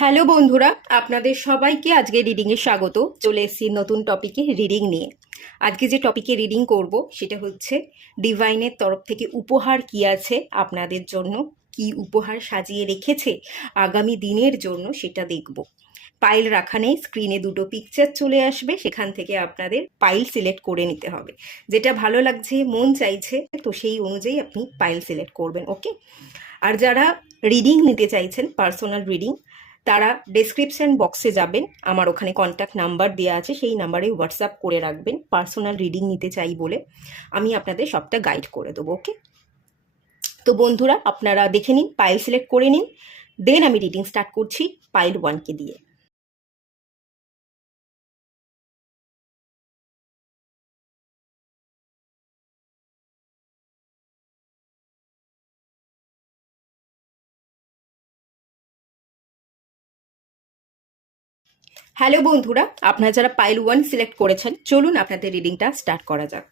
Hello বন্ধুরা, আপনাদের সবাইকে আজকে রিডিংয়ে স্বাগত। চলে এসেছি নতুন টপিকে রিডিং নিয়ে। আজকে যে টপিকে রিডিং করব সেটা হচ্ছে ডিভাইনের তরফ থেকে উপহার কি আছে আপনাদের জন্য, কি উপহার সাজিয়ে রেখেছে আগামী দিনের জন্য সেটা দেখব। পাইল রাখা নেই, স্ক্রিনে দুটো পিকচার চলে আসবে, সেখান থেকে আপনাদের পাইল সিলেক্ট করে নিতে হবে। যেটা ভালো লাগছে, মন চাইছে, তো সেই অনুযায়ী আপনি পাইল সিলেক্ট করবেন। ওকে। আর যারা রিডিং নিতে চাইছেন, পার্সোনাল রিডিং, তারা ডেসক্রিপশন বক্সে যাবেন, আমার ওখানে কন্ট্যাক্ট নাম্বার দেওয়া আছে, সেই নাম্বারে হোয়াটসঅ্যাপ করে রাখবেন। পার্সোনাল রিডিং নিতে চাই বলে আমি আপনাদের সবটা গাইড করে দেবো। ওকে। তো বন্ধুরা, আপনারা দেখে নিন, পাইল সিলেক্ট করে নিন, দেন আমি রিডিং স্টার্ট করছি পাইল 1কে দিয়ে। হ্যালো বন্ধুরা, আপনারা যারা পাইল 1 সিলেক্ট করেছেন, চলুন আপনাদের রিডিংটা স্টার্ট করা যাক।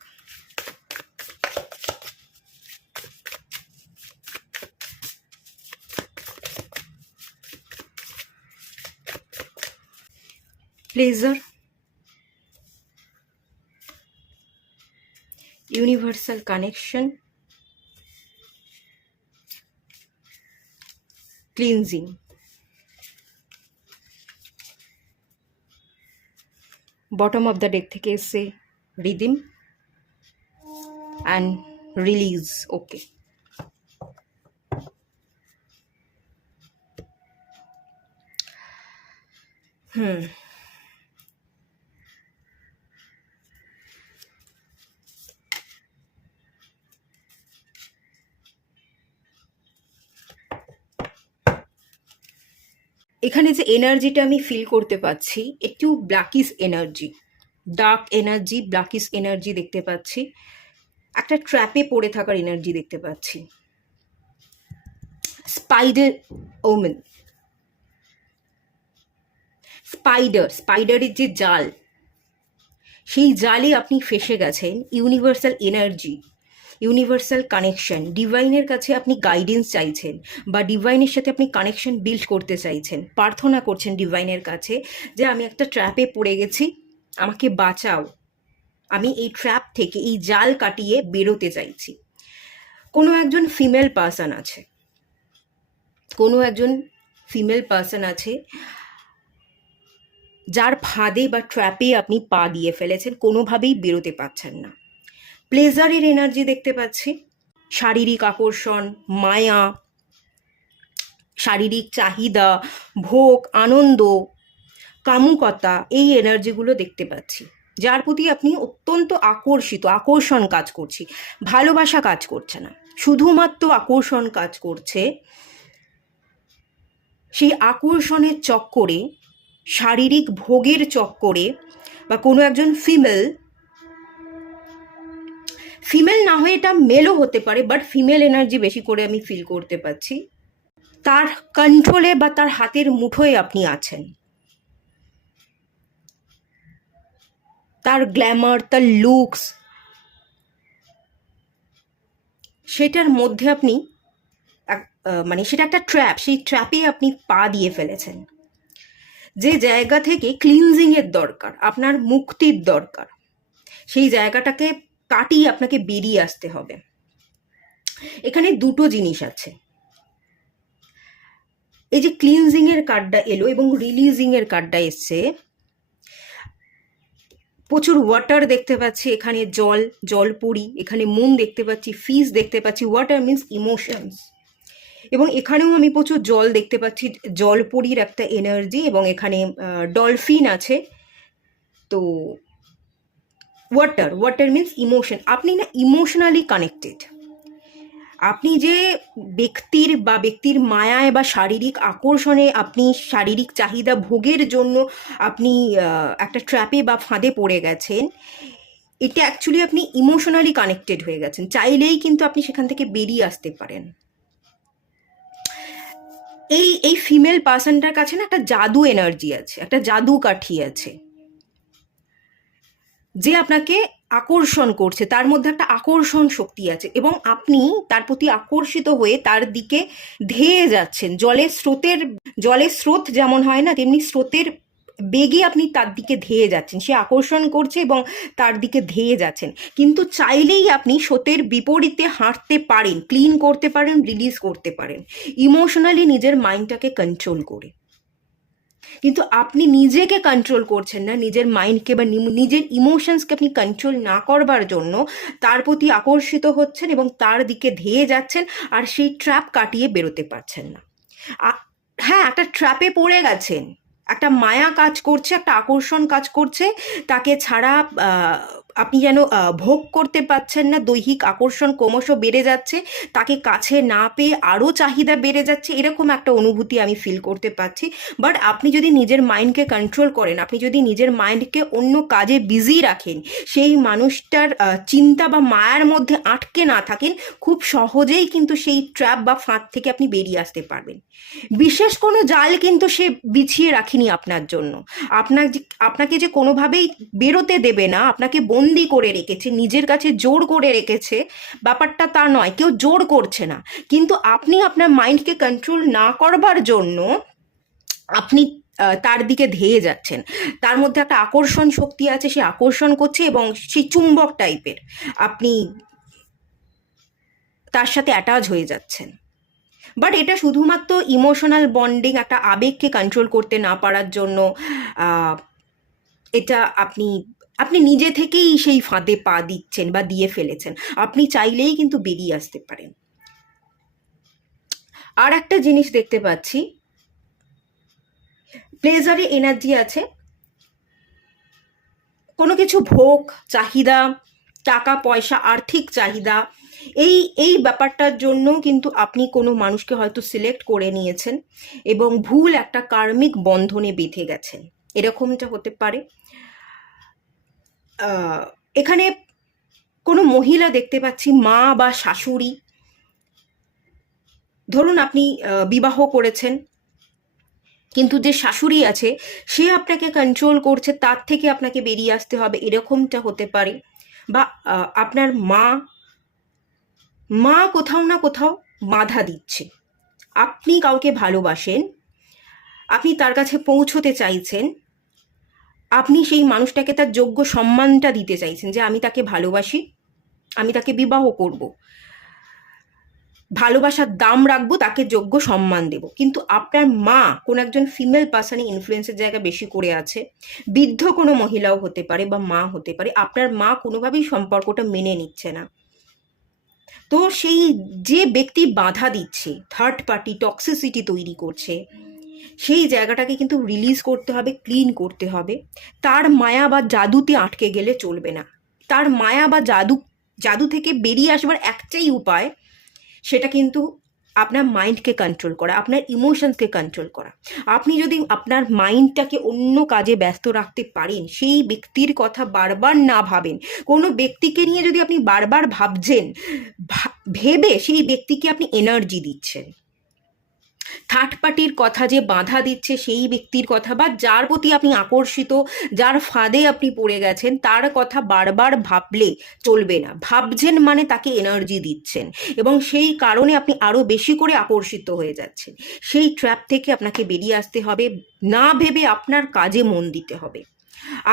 Pleasure, universal connection, cleansing, bottom of the deck থেকে এসে রিদিম অ্যান্ড রিলিজ। ওকে। এখানে যে এনার্জিটা আমি ফিল করতে পাচ্ছি, একটু blackish energy, dark energy, blackish energy দেখতে পাচ্ছি। একটা ট্র্যাপে পড়ে থাকার এনার্জি দেখতে পাচ্ছি। স্পাইডার ওমেন, স্পাইডারের যে জাল, সেই জালে আপনি ফেসে গেছেন। ইউনিভার্সাল এনার্জি, ইউনিভার্সাল কানেকশন, ডিভাইনের কাছে আপনি গাইডেন্স চাইছেন, বা ডিভাইনের সাথে আপনি কানেকশন বিল্ড করতে চাইছেন, প্রার্থনা করছেন ডিভাইনের কাছে যে আমি একটা ট্র্যাপে পড়ে গেছি, আমাকে বাঁচাও, আমি এই ট্র্যাপ থেকে, এই জাল কাটিয়ে বেরোতে চাইছি। কোনো একজন ফিমেল পার্সন আছে, কোনো একজন ফিমেল পার্সন আছে যার ফাঁদে বা ট্র্যাপে আপনি পা দিয়ে ফেলেছেন, কোনোভাবেই বেরোতে পারছেন না। প্লেজারের এনার্জি দেখতে পাচ্ছি, শারীরিক আকর্ষণ, মায়া, শারীরিক চাহিদা, ভোগ, আনন্দ, কামুকতা, এই এনার্জিগুলো দেখতে পাচ্ছি, যার প্রতি আপনি অত্যন্ত আকর্ষিত, আকর্ষণ কাজ করছে, ভালোবাসা কাজ করছে না, শুধুমাত্র আকর্ষণ কাজ করছে। সেই আকর্ষণের চক্করে, শারীরিক ভোগের চক্করে, বা কোনো একজন ফিমেল না হয়ে এটা মেলও হতে পারে, বাট ফিমেল এনার্জি বেশি করে আমি ফিল করতে পারছি, তার কন্ট্রোলে বা তার হাতের মুঠোয় আপনি আছেন। তার গ্ল্যামার, তার লুকস, সেটার মধ্যে আপনি মানে সেটা একটা ট্র্যাপ, সেই ট্র্যাপে আপনি পা দিয়ে ফেলেছেন। যে জায়গা থেকে ক্লিনজিংয়ের দরকার, আপনার মুক্তির দরকার, সেই জায়গাটাকে কাটিয়ে আপনাকে বেরিয়ে আসতে হবে। এখানে দুটো জিনিস আছে। এই যে ক্লিনজিংয়ের কার্ডটা এলো এবং রিলিজিংয়ের কার্ডটা এসছে, প্রচুর ওয়াটার দেখতে পাচ্ছি, এখানে জলপরি, এখানে মুন দেখতে পাচ্ছি, ফিশ দেখতে পাচ্ছি। ওয়াটার মিন্স ইমোশনস, এবং এখানেও আমি প্রচুর জল দেখতে পাচ্ছি, জলপরির একটা এনার্জি, এবং এখানে ডলফিন আছে। তো ওয়াটার মিন্স ইমোশন। আপনি না ইমোশনালি কানেক্টেড। আপনি যে ব্যক্তির মায়ায় বা শারীরিক আকর্ষণে, আপনি শারীরিক চাহিদা ভোগের জন্য আপনি একটা ট্র্যাপে বা ফাঁদে পড়ে গেছেন, এটা অ্যাকচুয়ালি আপনি ইমোশনালি কানেক্টেড হয়ে গেছেন। চাইলেই কিন্তু আপনি সেখান থেকে বেরিয়ে আসতে পারেন। এই ফিমেল পার্সনটার কাছে না একটা জাদু এনার্জি আছে, একটা জাদু কাঠি আছে, যে আপনাকে আকর্ষণ করছে, তার মধ্যে একটা আকর্ষণ শক্তি আছে এবং আপনি তার প্রতি আকর্ষিত হয়ে তার দিকে ধেয়ে যাচ্ছেন। জলের স্রোত যেমন হয় না, তেমনি স্রোতের বেগে আপনি তার দিকে ধেয়ে যাচ্ছেন। সে আকর্ষণ করছে এবং তার দিকে ধেয়ে যাচ্ছেন, কিন্তু চাইলেই আপনি স্রোতের বিপরীতে হাঁটতে পারেন, ক্লিন করতে পারেন, রিলিজ করতে পারেন ইমোশনালি নিজের মাইন্ডটাকে কন্ট্রোল করে। কিন্তু আপনি নিজেকে কন্ট্রোল করছেন না, নিজের মাইন্ডকে বা নিজের ইমোশনসকে আপনি কন্ট্রোল না করবার জন্য তার প্রতি আকর্ষিত হচ্ছেন এবং তার দিকে ধেয়ে যাচ্ছেন, আর সেই ট্র্যাপ কাটিয়ে বেরোতে পারছেন না। হ্যাঁ, একটা ট্র্যাপে পড়ে গেছেন, একটা মায়া কাজ করছে, একটা আকর্ষণ কাজ করছে, তাকে ছাড়া আপনি যেন ভোগ করতে পারছেন না, দৈহিক আকর্ষণ ক্রমশ বেড়ে যাচ্ছে, তাকে কাছে না পেয়ে আরও চাহিদা বেড়ে যাচ্ছে, এরকম একটা অনুভূতি আমি ফিল করতে পারছি। বাট আপনি যদি নিজের মাইন্ডকে কন্ট্রোল করেন, আপনি যদি নিজের মাইন্ডকে অন্য কাজে বিজি রাখেন, সেই মানুষটার চিন্তা বা মায়ার মধ্যে আটকে না থাকেন, খুব সহজেই কিন্তু সেই ট্র্যাপ বা ফাঁদ থেকে আপনি বেরিয়ে আসতে পারবেন। বিশেষ কোনো জাল কিন্তু সে বিছিয়ে রাখিনি আপনার জন্য। আপনাকে যে কোনোভাবেই বেরোতে দেবে না, আপনাকে বন্দি করে রেখেছে, নিজের কাছে জোর করে রেখেছে, ব্যাপারটা তা নয়, কেউ জোর করছে না। কিন্তু আপনি আপনার মাইন্ডকে কন্ট্রোল না করবার জন্য আপনি তার দিকে ধেয়ে যাচ্ছেন। তার মধ্যে একটা আকর্ষণ শক্তি আছে, সে আকর্ষণ করছে এবং সেই চুম্বক টাইপের আপনি তার সাথে অ্যাটাচ হয়ে যাচ্ছেন। বাট এটা শুধুমাত্র ইমোশনাল বন্ডিং, একটা আবেগকে কন্ট্রোল করতে না পারার জন্য এটা আপনি আপনি নিজে থেকেই সেই ফাঁদে পা দিচ্ছেন বা দিয়ে ফেলেছেন। আপনি চাইলেই কিন্তু বেরিয়ে আসতে পারেন। আর একটা জিনিস দেখতে পাচ্ছি, প্লেজারে এনার্জি আছে, কোনো কিছু ভোগ চাহিদা, টাকা পয়সা, আর্থিক চাহিদা, এই ব্যাপারটার জন্য কিন্তু আপনি কোনো মানুষকে হয়তো সিলেক্ট করে নিয়েছেন এবং ভুল একটা কার্মিক বন্ধনে বেঁধে গেছেন, এরকমটা হতে পারে। এখানে কোনো মহিলা দেখতে পাচ্ছি, মা বা শাশুড়ি। ধরুন আপনি বিবাহ করেছেন, কিন্তু যে শাশুড়ি আছে সে আপনাকে কন্ট্রোল করছে, তার থেকে আপনাকে বেরিয়ে আসতে হবে, এরকমটা হতে পারে। বা আপনার মা কোথাও না কোথাও বাধা দিচ্ছে। আপনি কাউকে ভালোবাসেন, আপনি তার কাছে পৌঁছতে চাইছেন, আপনি সেই মানুষটাকে তার যোগ্য সম্মানটা দিতে চাইছেন, যে আমি তাকে ভালোবাসি, আমি তাকে বিবাহ করব, ভালোবাসার দাম রাখবো, তাকে যোগ্য সম্মান দেব। কিন্তু আপনার মা কোন একজন ফিমেল পার্সনে ইনফ্লুয়েন্সের জায়গা বেশি করে আছে, বৃদ্ধ কোনো মহিলাও হতে পারে বা মা হতে পারে, আপনার মা কোনোভাবেই সম্পর্কটা মেনে নিচ্ছে না। তো সেই যে ব্যক্তি বাধা দিচ্ছে, থার্ড পার্টি টক্সিসিটি তৈরি করছে, সেই জায়গাটাকে কিন্তু রিলিজ করতে হবে, ক্লিন করতে হবে। তার মায়া বা জাদুতে আটকে গেলে চলবে না। তার মায়া বা জাদু থেকে বেরিয়ে আসবার একটাই উপায়, সেটা কিন্তু আপনার মাইন্ডকে কন্ট্রোল করা, আপনার ইমোশনসকে কন্ট্রোল করা। আপনি যদি আপনার মাইন্ডটাকে অন্য কাজে ব্যস্ত রাখতে পারেন, সেই ব্যক্তির কথা বারবার না ভাবেন, কোনো ব্যক্তিকে নিয়ে যদি আপনি বারবার ভাবছেন, ভেবে সেই ব্যক্তিকে আপনি এনার্জি দিচ্ছেন। থার্ড পার্টির কথা যে বাধা দিচ্ছে সেই ব্যক্তির কথা, বা যার প্রতি আপনি আকর্ষিত, যার ফাঁদে আপনি পড়ে গেছেন, তার কথা বারবার ভাবলে চলবে না। ভাবছেন মানে তাকে এনার্জি দিচ্ছেন এবং সেই কারণে আপনি আরও বেশি করে আকর্ষিত হয়ে যাচ্ছেন। সেই ট্র্যাপ থেকে আপনাকে বেরিয়ে আসতে হবে, না ভেবে আপনার কাজে মন দিতে হবে।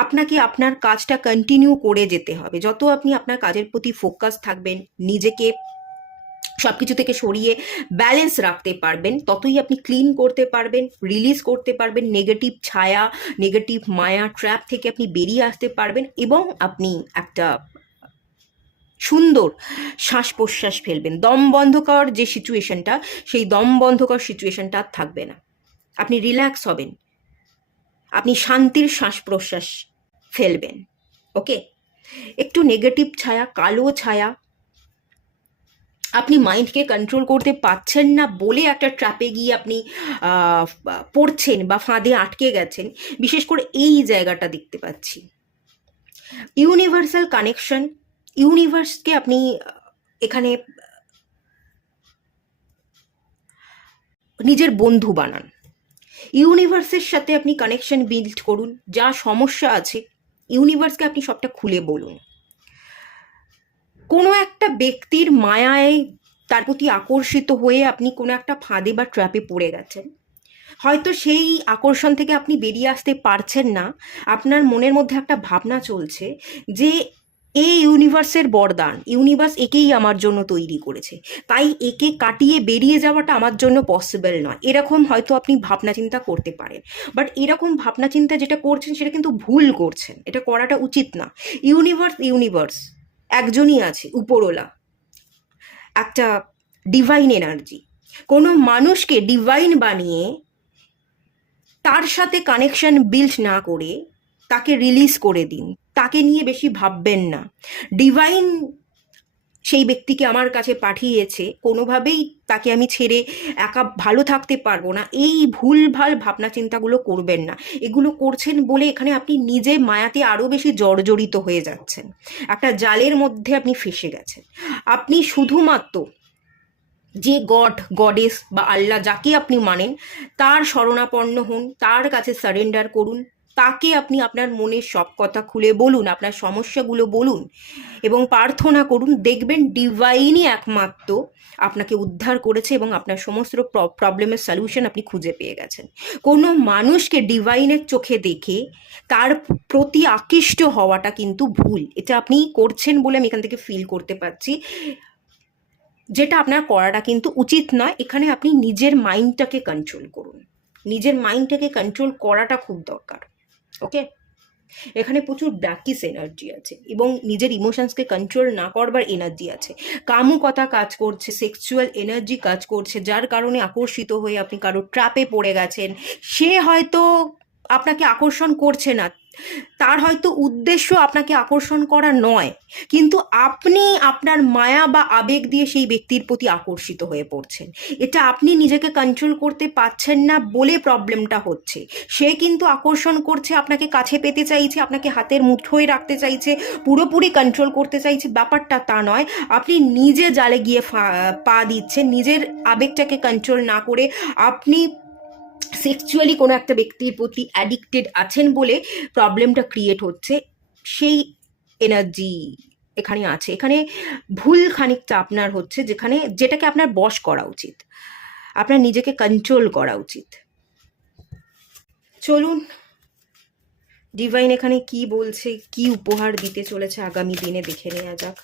আপনাকে আপনার কাজটা কন্টিনিউ করে যেতে হবে। যত আপনি আপনার কাজের প্রতি ফোকাস থাকবেন, নিজেকে সব কিছু থেকে সরিয়ে ব্যালেন্স রাখতে পারবেন, ততই আপনি ক্লিন করতে পারবেন, রিলিজ করতে পারবেন নেগেটিভ ছায়া, নেগেটিভ মায়া, ট্র্যাপ থেকে আপনি বেরিয়ে আসতে পারবেন এবং আপনি একটা সুন্দর শ্বাস প্রশ্বাস ফেলবেন। দম বন্ধকর যে সিচুয়েশনটা, সেই দম বন্ধকর সিচুয়েশনটা আর থাকবে না। আপনি রিল্যাক্স হবেন, আপনি শান্তির শ্বাস প্রশ্বাস ফেলবেন। ওকে, একটু নেগেটিভ ছায়া, কালো ছায়া, আপনি মাইন্ডকে কন্ট্রোল করতে পারছেন না বলে একটা ট্র্যাপে গিয়ে আপনি পড়ছেন বা ফাঁদে আটকে গেছেন, বিশেষ করে এই জায়গাটা দেখতে পাচ্ছি। ইউনিভার্সাল কানেকশন, ইউনিভার্সকে আপনি এখানে নিজের বন্ধু বানান। ইউনিভার্সের সাথে আপনি কানেকশন বিল্ড করুন। যা সমস্যা আছে ইউনিভার্সকে আপনি সবটা খুলে বলুন। কোনো একটা ব্যক্তির মায়ায় তার প্রতি আকর্ষিত হয়ে আপনি কোনো একটা ফাঁদে বা ট্র্যাপে পড়ে গেছেন। হয়তো সেই আকর্ষণ থেকে আপনি বেরিয়ে আসতে পারছেন না। আপনার মনের মধ্যে একটা ভাবনা চলছে যে এই ইউনিভার্সের বরদান, ইউনিভার্স একেই আমার জন্য তৈরি করেছে, তাই একে কাটিয়ে বেরিয়ে যাওয়াটা আমার জন্য পসিবল নয়। এরকম হয়তো আপনি ভাবনা চিন্তা করতে পারেন, বাট এরকম ভাবনা চিন্তা যেটা করছেন সেটা কিন্তু ভুল করছেন, এটা করাটা উচিত না। ইউনিভার্স একজনই আছে, উপরওয়ালা, একটা ডিভাইন এনার্জি। কোনো মানুষকে ডিভাইন বানিয়ে তার সাথে কানেকশন বিল্ড না করে তাকে রিলিজ করে দিন, তাকে নিয়ে বেশি ভাববেন না। ডিভাইন সেই ব্যক্তিকে আমার কাছে পাঠিয়েছে, কোনোভাবেই তাকে আমি ছেড়ে একা ভালো থাকতে পারবো না, এই ভুলভাল ভাবনা চিন্তাগুলো করবেন না। এগুলো করছেন বলে এখানে আপনি নিজে মায়াতে আরও বেশি জর্জরিত হয়ে যাচ্ছেন, একটা জালের মধ্যে আপনি ফেসে গেছেন। আপনি শুধুমাত্র যে গডেস বা আল্লাহ যাকে আপনি মানেন তার শরণাপন্ন হন, তার কাছে সারেন্ডার করুন, তাকে আপনি আপনার মনের সব কথা খুলে বলুন, আপনার সমস্যাগুলো বলুন এবং প্রার্থনা করুন। দেখবেন ডিভাইনই একমাত্র আপনাকে উদ্ধার করেছে এবং আপনার সমস্ত প্রবলেমের সলিউশন আপনি খুঁজে পেয়ে গেছেন। কোনো মানুষকে ডিভাইনের চোখে দেখে তার প্রতি আকৃষ্ট হওয়াটা কিন্তু ভুল। এটা আপনি করছেন বলে আমি এখান থেকে ফিল করতে পারছি, যেটা আপনার করাটা কিন্তু উচিত নয়। এখানে আপনি নিজের মাইন্ডটাকে কন্ট্রোল করুন, নিজের মাইন্ডটাকে কন্ট্রোল করাটা খুব দরকার। ওকে, এখানে প্রচুর ব্ল্যাকিস এনার্জি আছে এবং নিজের ইমোশনসকে কন্ট্রোল না করবার এনার্জি আছে। কামুকতা কাজ করছে, সেক্সুয়াল এনার্জি কাজ করছে, যার কারণে আকর্ষিত হয়ে আপনি কারো ট্র্যাপে পড়ে গেছেন। সে হয়তো আপনাকে আকর্ষণ করছে না, তার হয়তো উদ্দেশ্য আপনাকে আকর্ষণ করা নয়, কিন্তু আপনি আপনার মায়া বা আবেগ দিয়ে সেই ব্যক্তির প্রতি আকর্ষিত হয়ে পড়ছেন। এটা আপনি নিজেকে কন্ট্রোল করতে পারছেন না বলে প্রবলেমটা হচ্ছে। সে কিন্তু আকর্ষণ করছে, আপনাকে কাছে পেতে চাইছে, আপনাকে হাতের মুঠোয় রাখতে চাইছে, পুরোপুরি কন্ট্রোল করতে চাইছে। ব্যাপারটা তা নয়, আপনি নিজে জালে গিয়ে পা দিচ্ছেন, নিজের আবেগটাকে কন্ট্রোল না করে আপনি সেক্সুয়ালি কোনো একটা ব্যক্তির প্রতি অ্যাডিক্টেড আছেন বলে প্রবলেমটা ক্রিয়েট হচ্ছে। সেই এনার্জি এখানে আছে। এখানে ভুল খানিকটা আপনার হচ্ছে, যেটাকে আপনার বশ করা উচিত, আপনার নিজেকে কন্ট্রোল করা উচিত। চলুন ডিভাইন এখানে কি বলছে, কি উপহার দিতে চলেছে আগামী দিনে দেখে নেওয়া যাক।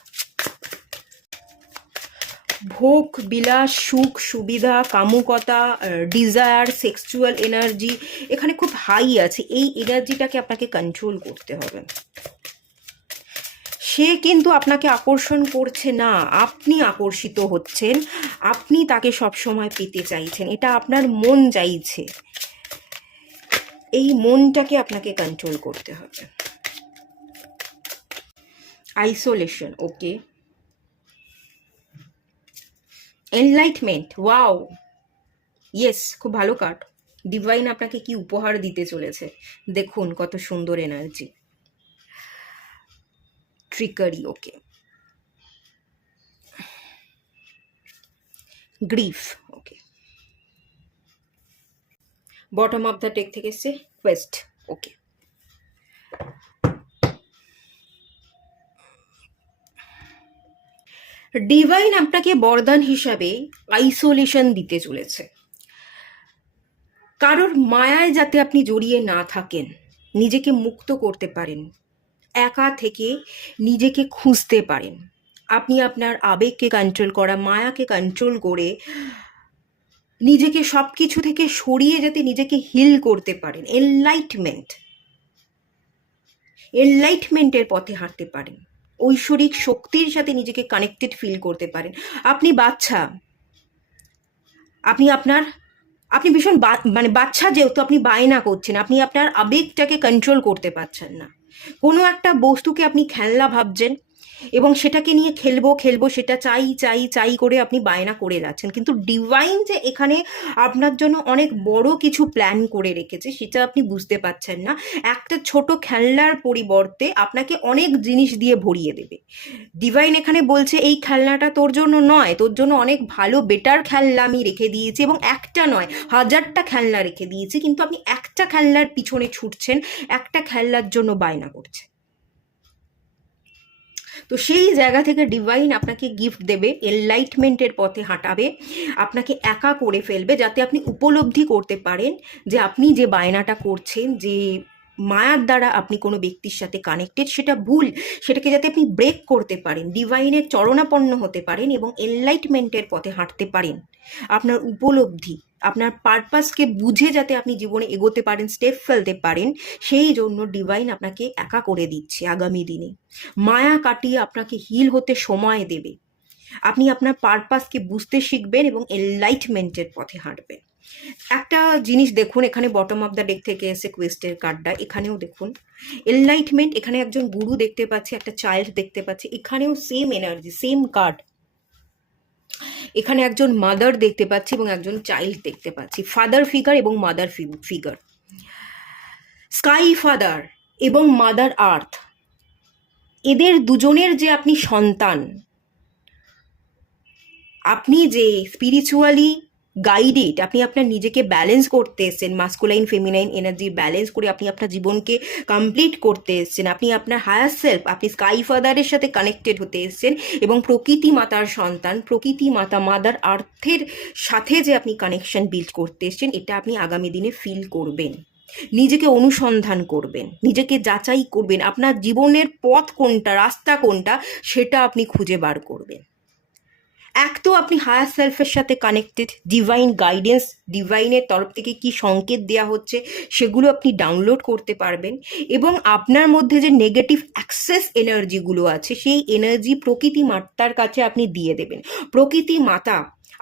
ভোগ বিলাস, সুখ সুবিধা, কামুকতা, ডিজায়ার, সেক্সুয়াল এনার্জি এখানে খুব হাই আছে। এই এনার্জিটাকে আপনাকে কন্ট্রোল করতে হবে। সে কিন্তু আপনাকে আকর্ষণ করছে না, আপনি আকর্ষিত হচ্ছেন, আপনি তাকে সবসময় পেতে চাইছেন, এটা আপনার মন চাইছে। এই মনটাকে আপনাকে কন্ট্রোল করতে হবে। আইসোলেশন, ওকে। এনলাইটমেন্ট, ওয়াও, ইয়েস, খুব ভালো কার্ড। ডিভাইন আপনাকে কি উপহার দিতে চলেছে দেখুন, কত সুন্দর energy. Treachery, okay. Grief, okay. Bottom of the deck থেকে এসছে কোয়েস্ট, ওকে। ডিভাইন আপনাকে বরদান হিসাবে আইসোলেশন দিতে চলেছে। কারোর মায়ায় যাতে আপনি জড়িয়ে না থাকেন, নিজেকে মুক্ত করতে পারেন, একা থেকে নিজেকে খুঁজতে পারেন। আপনি আপনার আবেগকে কন্ট্রোল করা, মায়াকে কন্ট্রোল করে নিজেকে সব কিছু থেকে সরিয়ে যাতে নিজেকে হিল করতে পারেন, এনলাইটমেন্টের পথে হাঁটতে পারেন, ঐশ্বরিক শক্তির সাথে নিজেকে কানেক্টেড ফিল করতে পারেন। আপনি বাচ্চা, আপনি ভীষণ বাচ্চা, যেহেতু আপনি বায়না করছেন, আপনি আপনার আবেগটাকে কন্ট্রোল করতে পারছেন না। কোনো একটা বস্তুকে আপনি খেলনা ভাবছেন এবং সেটাকে নিয়ে খেলবো, সেটা চাই করে আপনি বায়না করে যাচ্ছেন, কিন্তু ডিভাইন যে এখানে আপনার জন্য অনেক বড় কিছু প্ল্যান করে রেখেছে সেটা আপনি বুঝতে পারছেন না। একটা ছোট খেলনার পরিবর্তে আপনাকে অনেক জিনিস দিয়ে ভরিয়ে দেবে। ডিভাইন এখানে বলছে এই খেলনাটা তোর জন্য নয়, তোর জন্য অনেক ভালো বেটার খেলনা আমি রেখে দিয়েছি, এবং একটা নয় 1000টা খেলনা রেখে দিয়েছি, কিন্তু আপনি একটা খেলনার পিছনে ছুটছেন, একটা খেলনার জন্য বায়না করছেন। তো সেই জায়গা থেকে ডিভাইন আপনাকে গিফট দেবে, এনলাইটমেন্টের পথে হাঁটাবে, আপনাকে একা করে ফেলবে, যাতে আপনি উপলব্ধি করতে পারেন যে আপনি যে বায়নাটা করছেন, যে মায়ার দ্বারা আপনি কোনো ব্যক্তির সাথে কানেক্টেড, সেটা ভুল। সেটাকে যাতে আপনি ব্রেক করতে পারেন, ডিভাইনের চরণাপন্ন হতে পারেন এবং এনলাইটমেন্টের পথে হাঁটতে পারেন। আপনার উপলব্ধি, আপনার পারপাসকে বুঝে যাতে আপনি জীবনে এগোতে পারেন, স্টেপ ফেলতে পারেন, সেই জন্য ডিভাইন আপনাকে একা করে দিচ্ছে আগামী দিনে। মায়া কাটিয়ে আপনাকে হিল হতে সময় দেবে। আপনি আপনার পারপাসকে বুঝতে শিখবেন এবং এনলাইটমেন্টের পথে হাঁটবেন। একটা জিনিস দেখুন, এখানে বটম অফ দ্য ডেক থেকে এসে কোয়েস্টের কার্ডটা, এখানেও দেখুন এনলাইটমেন্ট, এখানে একজন গুরু দেখতে পাচ্ছি, একটা চাইল্ড দেখতে পাচ্ছি, এখানেও সেম এনার্জি, সেম কার্ড। এখানে একজন মাদার দেখতে পাচ্ছি এবং একজন চাইল্ড দেখতে পাচ্ছি, ফাদার ফিগার এবং মাদার ফিগার। স্কাই ফাদার এবং মাদার আর্থ, এদের দুজনের যে আপনি সন্তান, আপনি যে স্পিরিচুয়ালি গাইডেড, আপনি আপনার নিজেকে ব্যালেন্স করতে এসেছেন, মাস্কুলাইন ফেমিনাইন এনার্জি ব্যালেন্স করে আপনি আপনার জীবনকে কমপ্লিট করতে এসেছেন, আপনি আপনার হায়ার সেলফ, আপনি স্কাই ফাদারের সাথে কানেক্টেড হতে এসেছেন এবং প্রকৃতি মাতার সন্তান, প্রকৃতি মাতা মাদার আর্থের সাথে যে আপনি কানেকশন বিল্ড করতে এসেছেন, এটা আপনি আগামী দিনে ফিল করবেন। নিজেকে অনুসন্ধান করবেন, নিজেকে যাচাই করবেন, আপনার জীবনের পথ কোনটা, রাস্তা কোনটা, সেটা আপনি খুঁজে বার করবেন। এক তো আপনি হায়ার সেলফের সাথে কানেক্টেড, ডিভাইন গাইডেন্স, ডিভাইনের তরফ থেকে কি সংকেত দেওয়া হচ্ছে সেগুলো আপনি ডাউনলোড করতে পারবেন এবং আপনার মধ্যে যে নেগেটিভ অ্যাক্সেস এনার্জিগুলো আছে সেই এনার্জি প্রকৃতি মাতার কাছে আপনি দিয়ে দেবেন। প্রকৃতি মাতা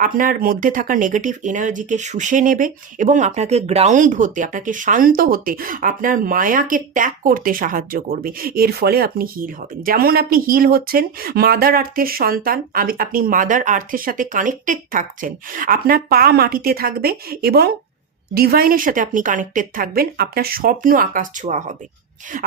আপনার মধ্যে থাকা নেগেটিভ এনার্জিকে শুষে নেবে এবং আপনাকে গ্রাউন্ড হতে, আপনাকে শান্ত হতে, আপনার মায়াকে ত্যাগ করতে সাহায্য করবে। এর ফলে আপনি হিল হবেন। যেমন আপনি হিল হচ্ছেন, মাদার আর্থের সন্তান, আপনি মাদার আর্থের সাথে কানেক্টেড থাকছেন, আপনার পা মাটিতে থাকবে এবং ডিভাইনের সাথে আপনি কানেক্টেড থাকবেন, আপনার স্বপ্ন আকাশ ছোঁয়া হবে।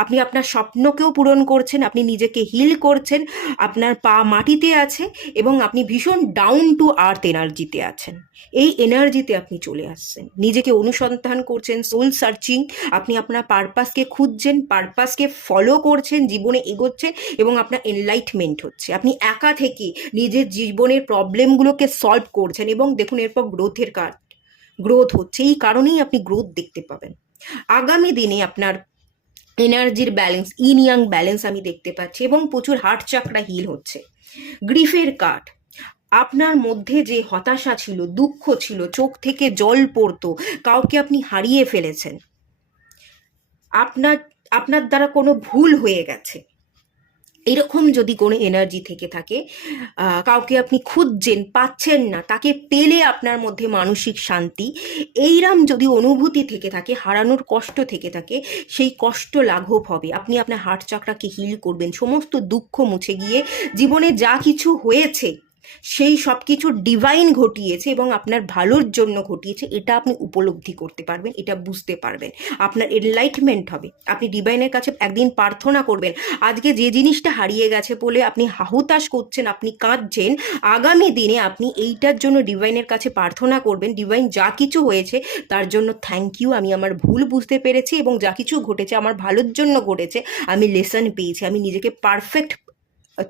আপনি আপনার স্বপ্নকেও পূরণ করছেন, আপনি নিজেকে হিল করছেন, আপনার পা মাটিতে আছে এবং আপনি ভীষণ ডাউন টু আর্থ এনার্জিতে আছেন। এই এনার্জিতে আপনি চলে আসছেন, নিজেকে অনুসন্ধান করছেন, সোল সার্চিং, আপনি আপনার পারপাসকে খুঁজছেন, পারপাসকে ফলো করছেন, জীবনে এগোচ্ছেন এবং আপনার এনলাইটমেন্ট হচ্ছে। আপনি একা থেকে নিজের জীবনের প্রবলেমগুলোকে সলভ করছেন এবং দেখুন এরপর গ্রোথের কাজ, গ্রোথ হচ্ছে। এই কারণেই আপনি গ্রোথ দেখতে পাবেন আগামী দিনে। আপনার এনার্জির ব্যালেন্স, ইন ইয়াং ব্যালেন্স আমি দেখতে পাচ্ছি এবং প্রচুর হার্ট চাকরা হিল হচ্ছে। গ্রিফের কার্ড, আপনার মধ্যে যে হতাশা ছিল, দুঃখ ছিল, চোখ থেকে জল পড়তো, কাউকে আপনি হারিয়ে ফেলেছেন, আপনার আপনার দ্বারা কোনো ভুল হয়ে গেছে, এরকম যদি কোনো এনার্জি থেকে থাকে, কাউকে আপনি খুঁজছেন, পাচ্ছেন না, তাকে পেলে আপনার মধ্যে মানসিক শান্তি, এইরম যদি অনুভূতি থেকে থাকে, হারানোর কষ্ট থেকে থাকে, সেই কষ্ট লাঘব হবে। আপনি আপনার হার্ট চাকরাকে হিল করবেন, সমস্ত দুঃখ মুছে গিয়ে জীবনে যা কিছু হয়েছে সেই সব কিছু ডিভাইন ঘটিয়েছে এবং আপনার ভালোর জন্য ঘটিয়েছে, এটা আপনি উপলব্ধি করতে পারবেন, এটা বুঝতে পারবেন, আপনার এনলাইটমেন্ট হবে। আপনি ডিভাইনের কাছে একদিন প্রার্থনা করবেন, আজকে যে জিনিসটা হারিয়ে গেছে বলে আপনি হাহুতাশ করছেন, আপনি কাঁদছেন, আগামী দিনে আপনি এইটার জন্য ডিভাইনের কাছে প্রার্থনা করবেন, ডিভাইন যা কিছু হয়েছে তার জন্য থ্যাংক ইউ, আমি আমার ভুল বুঝতে পেরেছি এবং যা কিছু ঘটেছে আমার ভালোর জন্য ঘটেছে, আমি লেসন পেয়েছি, আমি নিজেকে পারফেক্ট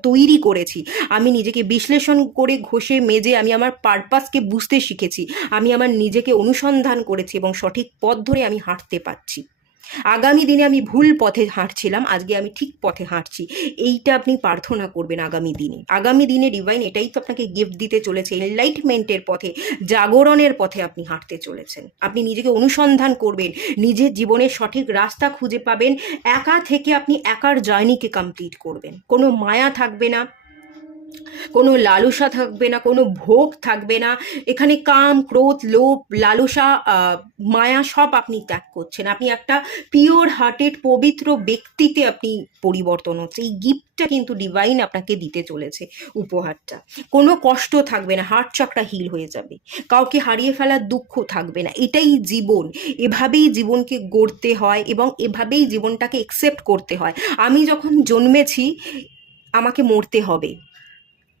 তৈরি করেছি, আমি নিজেকে বিশ্লেষণ করে ঘষে মেজে আমি আমার পারপাসকে বুঝতে শিখেছি, আমি আমার নিজেকে অনুসন্ধান করেছি এবং সঠিক পথ ধরে আমি হাঁটতে পারছি। আগামী দিনে আমি ভুল পথে হাঁটছিলাম, আজকে আমি ঠিক পথে হাঁটছি, এইটা আপনি প্রার্থনা করবেন আগামী দিনে। আগামী দিনে ডিভাইন এটাই তো আপনাকে গিফট দিতে চলেছে, এনলাইটমেন্টের পথে, জাগরণের পথে আপনি হাঁটতে চলেছেন। আপনি নিজেকে অনুসন্ধান করবেন, নিজের জীবনের সঠিক রাস্তা খুঁজে পাবেন, একা থেকে আপনি একার জার্নিকে কমপ্লিট করবেন, কোনো মায়া থাকবে না, কোনো লালসা থাকবে না, কোনো ভোগ থাকবে না। এখানে কাম, ক্রোধ, লোভ, লালসা, মায়া সব আপনি ত্যাগ করছেন, আপনি একটা পিওর হার্টেড পবিত্র ব্যক্তিতে আপনি পরিবর্তন হচ্ছে। এই গিফটটা কিন্তু ডিভাইন আপনাকে দিতে চলেছে, উপহারটা। কোনো কষ্ট থাকবে না, হার্ট চাকরা হিল হয়ে যাবে, কাউকে হারিয়ে ফেলার দুঃখ থাকবে না। এটাই জীবন, এভাবেই জীবনকে গড়তে হয় এবং এভাবেই জীবনটাকে একসেপ্ট করতে হয়। আমি যখন জন্মেছি আমাকে মরতে হবে,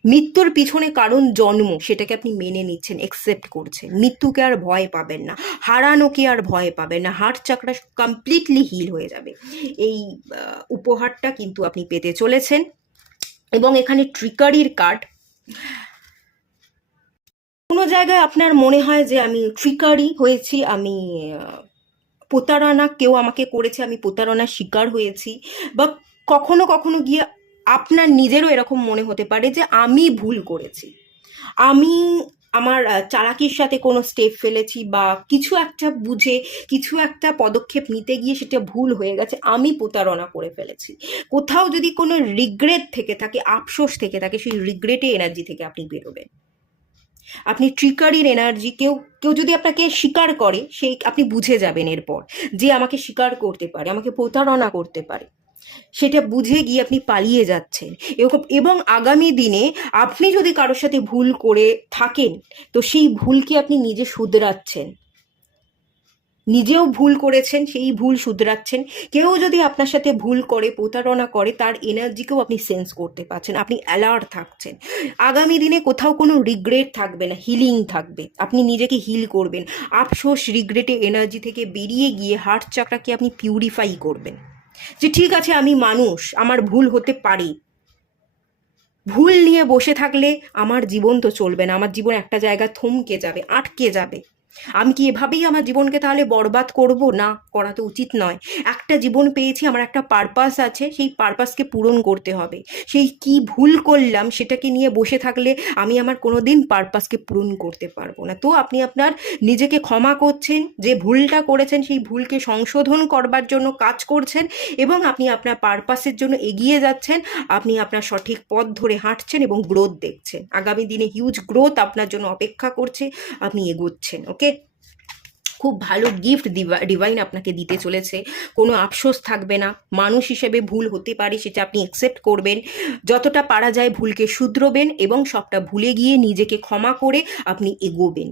মৃত্যুর পিছনে কারণ জন্ম, সেটাকে আপনি মেনে নিচ্ছেন, একসেপ্ট করছেন, মৃত্যুকে আর ভয় পাবেন না, হারানোকে আর ভয় পাবেন না, হার্ট চাকরা কমপ্লিটলি হিল হয়ে যাবে। এই উপহারটা কিন্তু আপনি পেতে চলেছেন। এবং এখানে ট্রিকারির কার্ড। কোনো জায়গায় আপনার মনে হয় যে আমি ট্রিকারি হয়েছি, আমি প্রতারণা কেউ আমাকে করেছে, আমি প্রতারণার শিকার হয়েছি, বা কখনো কখনো গিয়ে আপনার নিজেরও এরকম মনে হতে পারে যে আমি ভুল করেছি, আমি আমার চালাকির সাথে কোনো স্টেপ ফেলেছি, বা কিছু একটা বুঝে কিছু একটা পদক্ষেপ নিতে গিয়ে সেটা ভুল হয়ে গেছে, আমি প্রতারণা করে ফেলেছি। কোথাও যদি কোনো রিগ্রেট থেকে থাকে, আফসোস থেকে থাকে, সেই রিগ্রেটে এনার্জি থেকে আপনি বেরোবেন। আপনি ট্রিকারির এনার্জি, কেউ কেউ যদি আপনাকে স্বীকার করে, সেই আপনি বুঝে যাবেন এরপর যে আমাকে স্বীকার করতে পারে, আমাকে প্রতারণা করতে পারে, সেটা বুঝে গিয়ে আপনি পালিয়ে যাচ্ছেন। এবং আগামী দিনে আপনি যদি কারোর সাথে ভুল করে থাকেন, তো সেই ভুলকে আপনি নিজে শুধরাচ্ছেন, নিজেও ভুল করেছেন, সেই ভুল শুধরাচ্ছেন। কেউ যদি আপনার সাথে ভুল করে, প্রতারণা করে, তার এনার্জিকেও আপনি সেন্স করতে পারছেন, আপনি অ্যালার্ট থাকছেন। আগামী দিনে কোথাও কোনো রিগ্রেট থাকবে না, হিলিং থাকবে, আপনি নিজেকে হিল করবেন। আফসোস রিগ্রেটে এনার্জি থেকে বেরিয়ে গিয়ে হার্ট চাকরাকে আপনি পিউরিফাই করবেন, যে ঠিক আছে আমি মানুষ, আমার ভুল হতে পারে। ভুল নিয়ে বসে থাকলে আমার জীবন তো চলবে না, আমার জীবন একটা জায়গায় থমকে যাবে, আটকে যাবে। আমি কি এভাবেই আমার জীবনকে তাহলে বরবাদ করব? না, করা তো উচিত নয়। একটা জীবন পেয়েছি, আমার একটা পারপাস আছে, সেই পারপাসকে পূরণ করতে হবে। সেই কি ভুল করলাম সেটাকে নিয়ে বসে থাকলে আমি আমার কোনো দিন পারপাসকে পূরণ করতে পারবো না। তো আপনি আপনার নিজেকে ক্ষমা করছেন, যে ভুলটা করেছেন সেই ভুলকে সংশোধন করবার জন্য কাজ করছেন, এবং আপনি আপনার পারপাসের জন্য এগিয়ে যাচ্ছেন। আপনি আপনার সঠিক পথ ধরে হাঁটছেন এবং গ্রোথ দেখছেন। আগামী দিনে হিউজ গ্রোথ আপনার জন্য অপেক্ষা করছে, আপনি এগোচ্ছেন। ওকে, খুব ভালো গিফট ডিভাইন আপনাকে দিতে চলেছে। কোনো আফসোস থাকবে না, মানুষ হিসেবে ভুল হতে পারে, সেটা আপনি অ্যাকসেপ্ট করবেন, যতটা পারা যায় ভুলকে শুধরোবেন, এবং সবটা ভুলে গিয়ে নিজেকে ক্ষমা করে আপনি এগোবেন।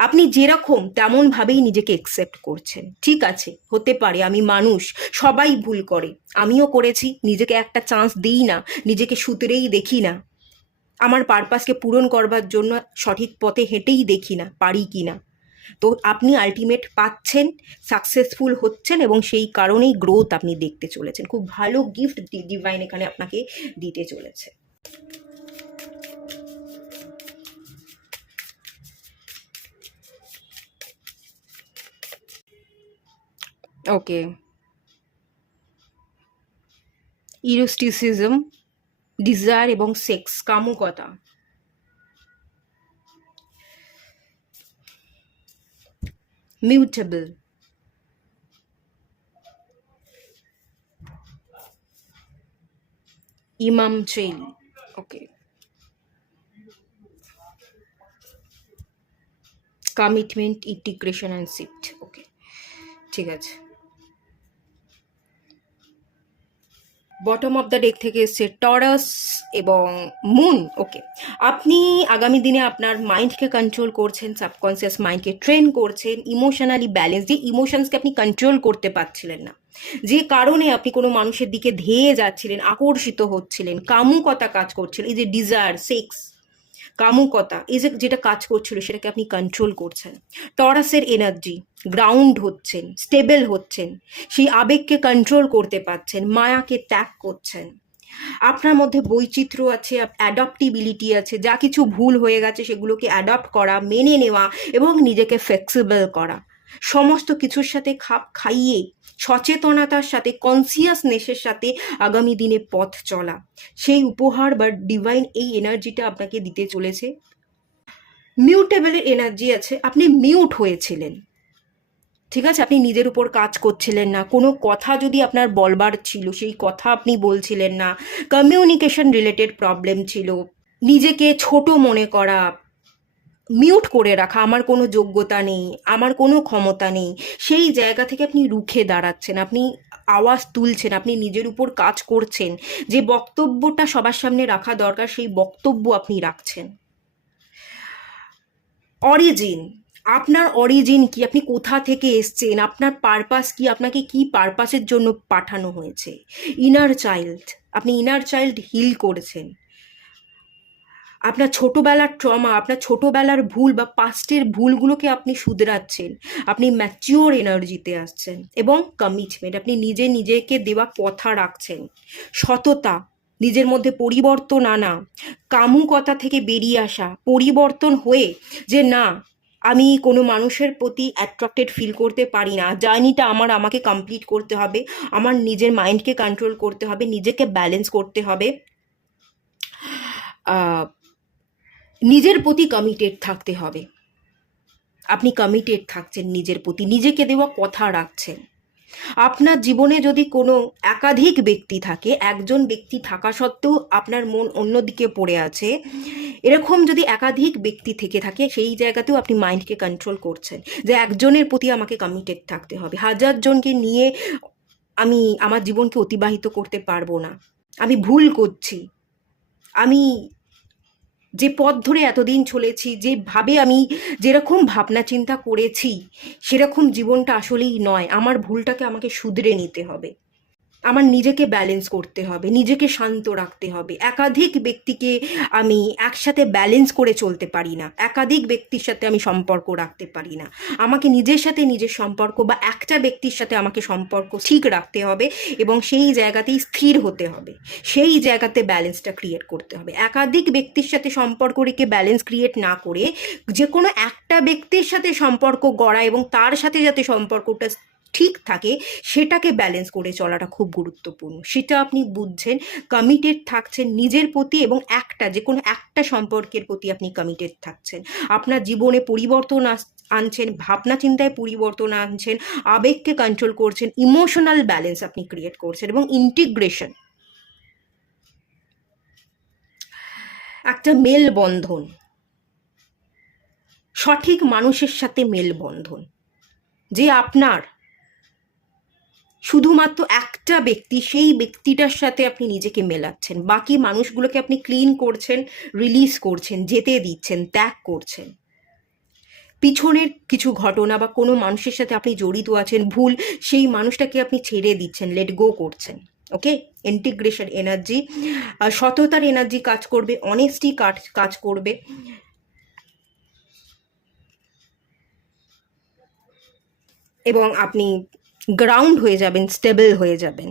আপনি যেরকম তেমনভাবেই নিজেকে অ্যাকসেপ্ট করছেন। ঠিক আছে, হতে পারে, আমি মানুষ, সবাই ভুল করে, আমিও করেছি, নিজেকে একটা চান্স দিই না, নিজেকে শুধরেই দেখি না, আমার পারপাসকে পূরণ করবার জন্য সঠিক পথে হেঁটেই দেখি না পারি কি না। তো আপনি আলটিমেট পাচ্ছেন, সাকসেসফুল হচ্ছেন, এবং সেই কারণেই গ্রোথ আপনি দেখতে চলেছেন। খুব ভালো গিফট ডিভাইন এখানে আপনাকে দিতে চলেছে। ওকে, ইরোস্টিসিজম, ডিজায়ার এবং সেক্স, কামুকতা, মিউটেবল, ইমাম চেইলি। ওকে, কমিটমেন্ট, ইন্টিগ্রেশন অ্যান্ড শিফট। ওকে, ঠিক আছে। বটম অফ দ্য ডেক থেকে এসছে টরাস এবং মুন। ওকে, আপনি আগামী দিনে আপনার মাইন্ডকে কন্ট্রোল করছেন, সাবকনসিয়াস মাইন্ডকে ট্রেন করছেন, ইমোশনালি ব্যালেন্স, যে ইমোশনসকে আপনি কন্ট্রোল করতে পারছিলেন না, যে কারণে আপনি কোনো মানুষের দিকে ধেয়ে যাচ্ছিলেন, আকর্ষিত হচ্ছিলেন, কামুকতা কাজ করছিল, এই যে ডিজায়ার, সেক্স, কামুকতা, এই যে যেটা কাজ করছিল সেটাকে আপনি কন্ট্রোল করছেন। টরাসের এনার্জি, গ্রাউন্ড হচ্ছেন, স্টেবল হচ্ছেন, সেই আবেগকে কন্ট্রোল করতে পারছেন, মায়াকে ত্যাগ করছেন। আপনার মধ্যে বৈচিত্র্য আছে, অ্যাডাপ্টিবিলিটি আছে, যা কিছু ভুল হয়ে গেছে সেগুলোকে অ্যাডাপ্ট করা, মেনে নেওয়া, এবং নিজেকে ফ্লেক্সিবল করা, সমস্ত কিছুর সাথে খাপ খাইয়ে সচেতনতার সাথে, কনসিয়াসনেসের সাথে আগামী দিনে পথ চলা, সেই উপহার বা ডিভাইন এই এনার্জিটা আপনাকে দিতে চলেছে। মিউটেবলের এনার্জি আছে, আপনি মিউট হয়েছিলেন, ঠিক আছে, আপনি নিজের উপর কাজ করছিলেন না, কোনো কথা যদি আপনার বলবার ছিল সেই কথা আপনি বলছিলেন না, কমিউনিকেশন রিলেটেড প্রবলেম ছিল, নিজেকে ছোট মনে করা, মিউট করে রাখা, আমার কোনো যোগ্যতা নেই, আমার কোনো ক্ষমতা নেই, সেই জায়গা থেকে আপনি রুখে দাঁড়াচ্ছেন, আপনি আওয়াজ তুলছেন, আপনি নিজের উপর কাজ করছেন, যে বক্তব্যটা সবার সামনে রাখা দরকার সেই বক্তব্য আপনি রাখছেন। অরিজিন, আপনার অরিজিন কি, আপনি কোথা থেকে এসছেন, আপনার পারপাস কি, আপনাকে কি পারপাসের জন্য পাঠানো হয়েছে। ইনার চাইল্ড, আপনি ইনার চাইল্ড হিল করেছেন, আপনার ছোটোবেলার ট্রমা, আপনার ছোটোবেলার ভুল বা পাস্টের ভুলগুলোকে আপনি শুধরাচ্ছেন, আপনি ম্যাচিওর এনার্জিতে আসছেন, এবং কমিটমেন্ট, আপনি নিজে নিজেকে দেওয়া কথা রাখছেন, সততা, নিজের মধ্যে পরিবর্তন আনা, কামুকতা থেকে বেরিয়ে আসা, পরিবর্তন হয়ে যে না, আমি কোনো মানুষের প্রতি অ্যাট্রাক্টেড ফিল করতে পারি না, জার্নিটা আমাকে কমপ্লিট করতে হবে, আমার নিজের মাইন্ডকে কন্ট্রোল করতে হবে, নিজেকে ব্যালেন্স করতে হবে, নিজের প্রতি কমিটেড থাকতে হবে। আপনি কমিটেড থাকছেন নিজের প্রতি, নিজেকে দেওয়া কথা রাখছেন। আপনার জীবনে যদি কোনো একাধিক ব্যক্তি থাকে, একজন ব্যক্তি থাকা সত্ত্বেও আপনার মন অন্যদিকে পড়ে আছে, এরকম যদি একাধিক ব্যক্তি থেকে থাকে, সেই জায়গাতেও আপনি মাইন্ডকে কন্ট্রোল করছেন যে একজনের প্রতি আমাকে কমিটেড থাকতে হবে, 1000 জনকে নিয়ে আমি আমার জীবনকে অতিবাহিত করতে পারবো না, আমি ভুল করছি, আমি যে পথ ধরে এতদিন চলেছি, যেভাবে আমি যেরকম ভাবনা চিন্তা করেছি সেরকম জীবনটা আসলেই নয়, আমার ভুলটাকে আমাকে শুধরে নিতে হবে, আমার নিজেকে ব্যালেন্স করতে হবে, নিজেকে শান্ত রাখতে হবে। একাধিক ব্যক্তিকে আমি একসাথে ব্যালেন্স করে চলতে পারি না, একাধিক ব্যক্তির সাথে আমি সম্পর্ক রাখতে পারি না, আমাকে নিজের সাথে নিজের সম্পর্ক বা একটা ব্যক্তির সাথে আমাকে সম্পর্ক ঠিক রাখতে হবে এবং সেই জায়গাতেই স্থির হতে হবে, সেই জায়গাতে ব্যালেন্সটা ক্রিয়েট করতে হবে। একাধিক ব্যক্তির সাথে সম্পর্ক রেখে ব্যালেন্স ক্রিয়েট না করে যে কোনো একটা ব্যক্তির সাথে সম্পর্ক গড়া এবং তার সাথে যাতে সম্পর্কটা ঠিক থাকে সেটাকে ব্যালেন্স করে চলাটা খুব গুরুত্বপূর্ণ। সেটা আপনি বুঝছেন, কমিটেড থাকছেন নিজের প্রতি এবং যে কোনো একটা সম্পর্কের প্রতি আপনি কমিটেড থাকছেন, আপনার জীবনে পরিবর্তন আনছেন, ভাবনা চিন্তায় পরিবর্তন আনছেন, আবেগকে কন্ট্রোল করছেন, ইমোশনাল ব্যালেন্স আপনি ক্রিয়েট করছেন এবং ইন্টিগ্রেশন, একটা মেলবন্ধন, সঠিক মানুষের সাথে মেলবন্ধন, যে আপনার শুধুমাত্র একটা ব্যক্তি, সেই ব্যক্তিটার সাথে আপনি নিজেকে মেলাচ্ছেন, বাকি মানুষগুলোকে আপনি ক্লিন করছেন, রিলিজ করছেন, যেতে দিচ্ছেন, ত্যাগ করছেন। পিছনের কিছু ঘটনা বা কোনো মানুষের সাথে আপনি জড়িত আছেন ভুল, সেই মানুষটাকে আপনি ছেড়ে দিচ্ছেন, লেট গো করছেন। ওকে, ইন্টিগ্রেশন এনার্জি, সততার এনার্জি কাজ করবে, অনেস্টি কাজ করবে, এবং আপনি গ্রাউন্ড হয়ে যাবেন, স্টেবল হয়ে যাবেন।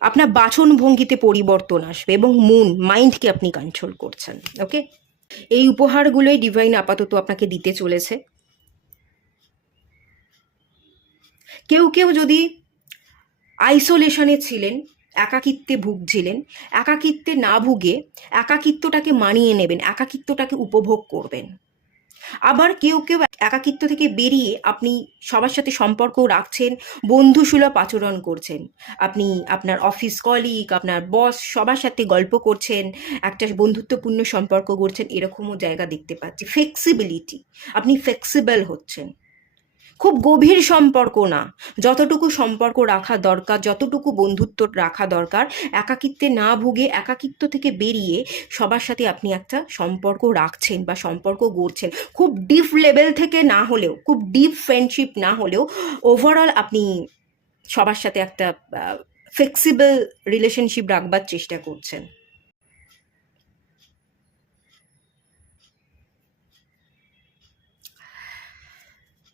আপনার বাচন ভঙ্গিতে পরিবর্তন আসবে এবং মাইন্ডকে আপনি কন্ট্রোল করছেন। ওকে, এই উপহারগুলোই ডিভাইন আপাতত আপনাকে দিতে চলেছে। কেউ কেউ যদি আইসোলেশনে ছিলেন, একাকিত্বে ভুগছিলেন, একাকিত্বে না ভুগে একাকিত্বটাকে মানিয়ে নেবেন, একাকিত্বটাকে উপভোগ করবেন। আবার কেউ কেউ একাকিত্ব থেকে বেরিয়ে আপনি সবার সাথে সম্পর্ক রাখছেন, বন্ধুসুলভ আচরণ করছেন, আপনি আপনার অফিস কলিগ, আপনার বস, সবার সাথে গল্প করছেন, একটা বন্ধুত্বপূর্ণ সম্পর্ক করছেন, এরকমও জায়গা দেখতে পাচ্ছি। ফ্লেক্সিবিলিটি, আপনি ফ্লেক্সিবল হচ্ছেন, খুব গভীর সম্পর্ক না, যতটুকু সম্পর্ক রাখা দরকার, যতটুকু বন্ধুত্ব রাখা দরকার, একাকিত্বে না ভুগে একাকিত্ব থেকে বেরিয়ে সবার সাথে আপনি একটা সম্পর্ক রাখছেন বা সম্পর্ক গড়ছেন, খুব ডিপ লেভেল থেকে না হলেও, খুব ডিপ ফ্রেন্ডশিপ না হলেও ওভারঅল আপনি সবার সাথে একটা ফ্লেক্সিবল রিলেশনশিপ রাখবার চেষ্টা করছেন।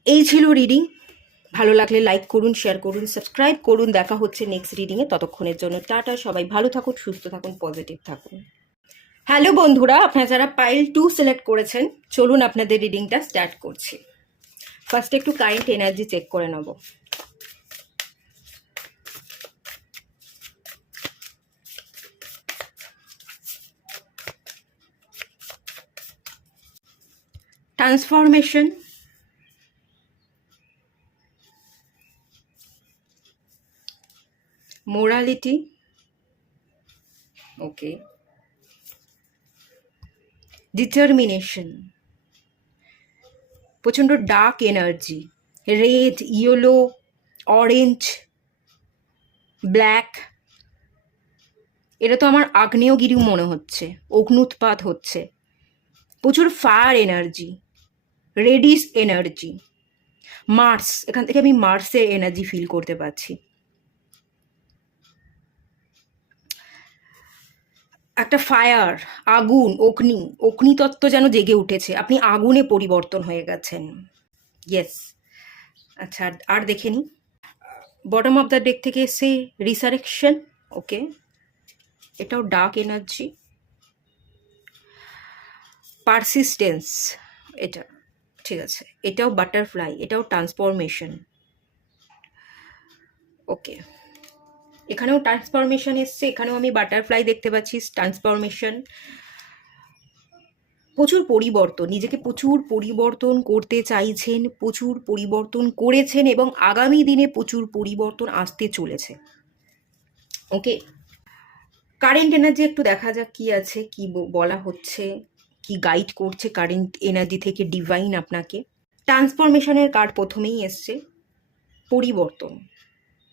এই ছিল রিডিং। ভালো লাগলে লাইক করুন, শেয়ার করুন, সাবস্ক্রাইব করুন। দেখা হচ্ছে নেক্সট রিডিংয়ে, ততক্ষণের জন্য টাটা। সবাই ভালো থাকুন, সুস্থ থাকুন, পজিটিভ থাকুন। হ্যালো বন্ধুরা, আপনারা যারা পাইল 2 সিলেক্ট করেছেন, চলুন আপনাদের রিডিংটা স্টার্ট করছি। ফার্স্ট একটু কারেন্ট এনার্জি চেক করে নেব। ট্রান্সফরমেশন, মোরালিটি, ওকে, ডিটারমিনেশন, প্রচণ্ড dark energy, red, yellow, orange, black, এটা তো আমার আগ্নেয়গিরি মনে হচ্ছে, অগ্নুৎপাত হচ্ছে, প্রচুর fire energy, reddish energy, Mars, এখান থেকে আমি মার্সের এনার্জি ফিল করতে পারছি। একটা ফায়ার, আগুন, অগ্নিতত্ত্ব যেন জেগে উঠেছে, আপনি আগুনে পরিবর্তন হয়ে গেছেন। ইয়েস। আচ্ছা, আর দেখে নি, বটম অফ দ্য ডেক থেকে এসে রিসারেকশন, ওকে, এটাও ডার্ক এনার্জি। পারসিস্টেন্স, এটা ঠিক আছে। এটাও বাটারফ্লাই, এটাও ট্রান্সফরমেশন। ওকে, এখানেও ট্রান্সফরমেশন এসছে, এখানেও আমি বাটারফ্লাই দেখতে পাচ্ছি, ট্রান্সফরমেশন। প্রচুর পরিবর্তন, নিজেকে প্রচুর পরিবর্তন করতে চাইছেন, প্রচুর পরিবর্তন করেছেন এবং আগামী দিনে প্রচুর পরিবর্তন আসতে চলেছে। ওকে, কারেন্ট এনার্জি একটু দেখা যাক কি আছে, কি বলা হচ্ছে, কি গাইড করছে কারেন্ট এনার্জি থেকে ডিভাইন আপনাকে। ট্রান্সফরমেশনের কার্ড প্রথমেই এসছে, পরিবর্তন।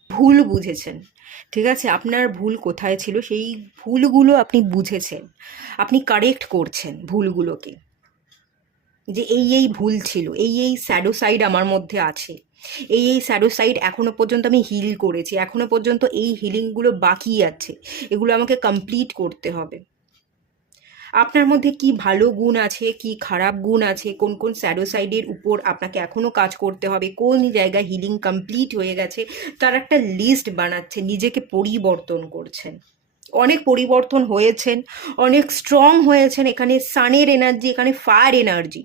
ভুল বুঝেছেন, ঠিক আছে, আপনার ভুল কোথায় ছিল সেই ভুলগুলো আপনি বুঝেছেন, আপনি কারেক্ট করছেন ভুলগুলোকে, যে এই ভুল ছিল, এই স্যাডো সাইড আমার মধ্যে আছে, এই স্যাডো সাইড এখনো পর্যন্ত আমি হিল করেছি, এখনো পর্যন্ত এই হিলিংগুলো বাকি আছে, এগুলো আমাকে কমপ্লিট করতে হবে। আপনার মধ্যে কি ভালো গুণ আছে, কি খারাপ গুণ আছে, কোন কোন স্যাডো সাইডের উপর আপনাকে এখনও কাজ করতে হবে, কোন জায়গায় হিলিং কমপ্লিট হয়ে গেছে, তার একটা লিস্ট বানাচ্ছেন, নিজেকে পরিবর্তন করছেন। অনেক পরিবর্তন হয়েছেন, অনেক স্ট্রং হয়েছেন। এখানে সানের এনার্জি, এখানে ফায়ার এনার্জি,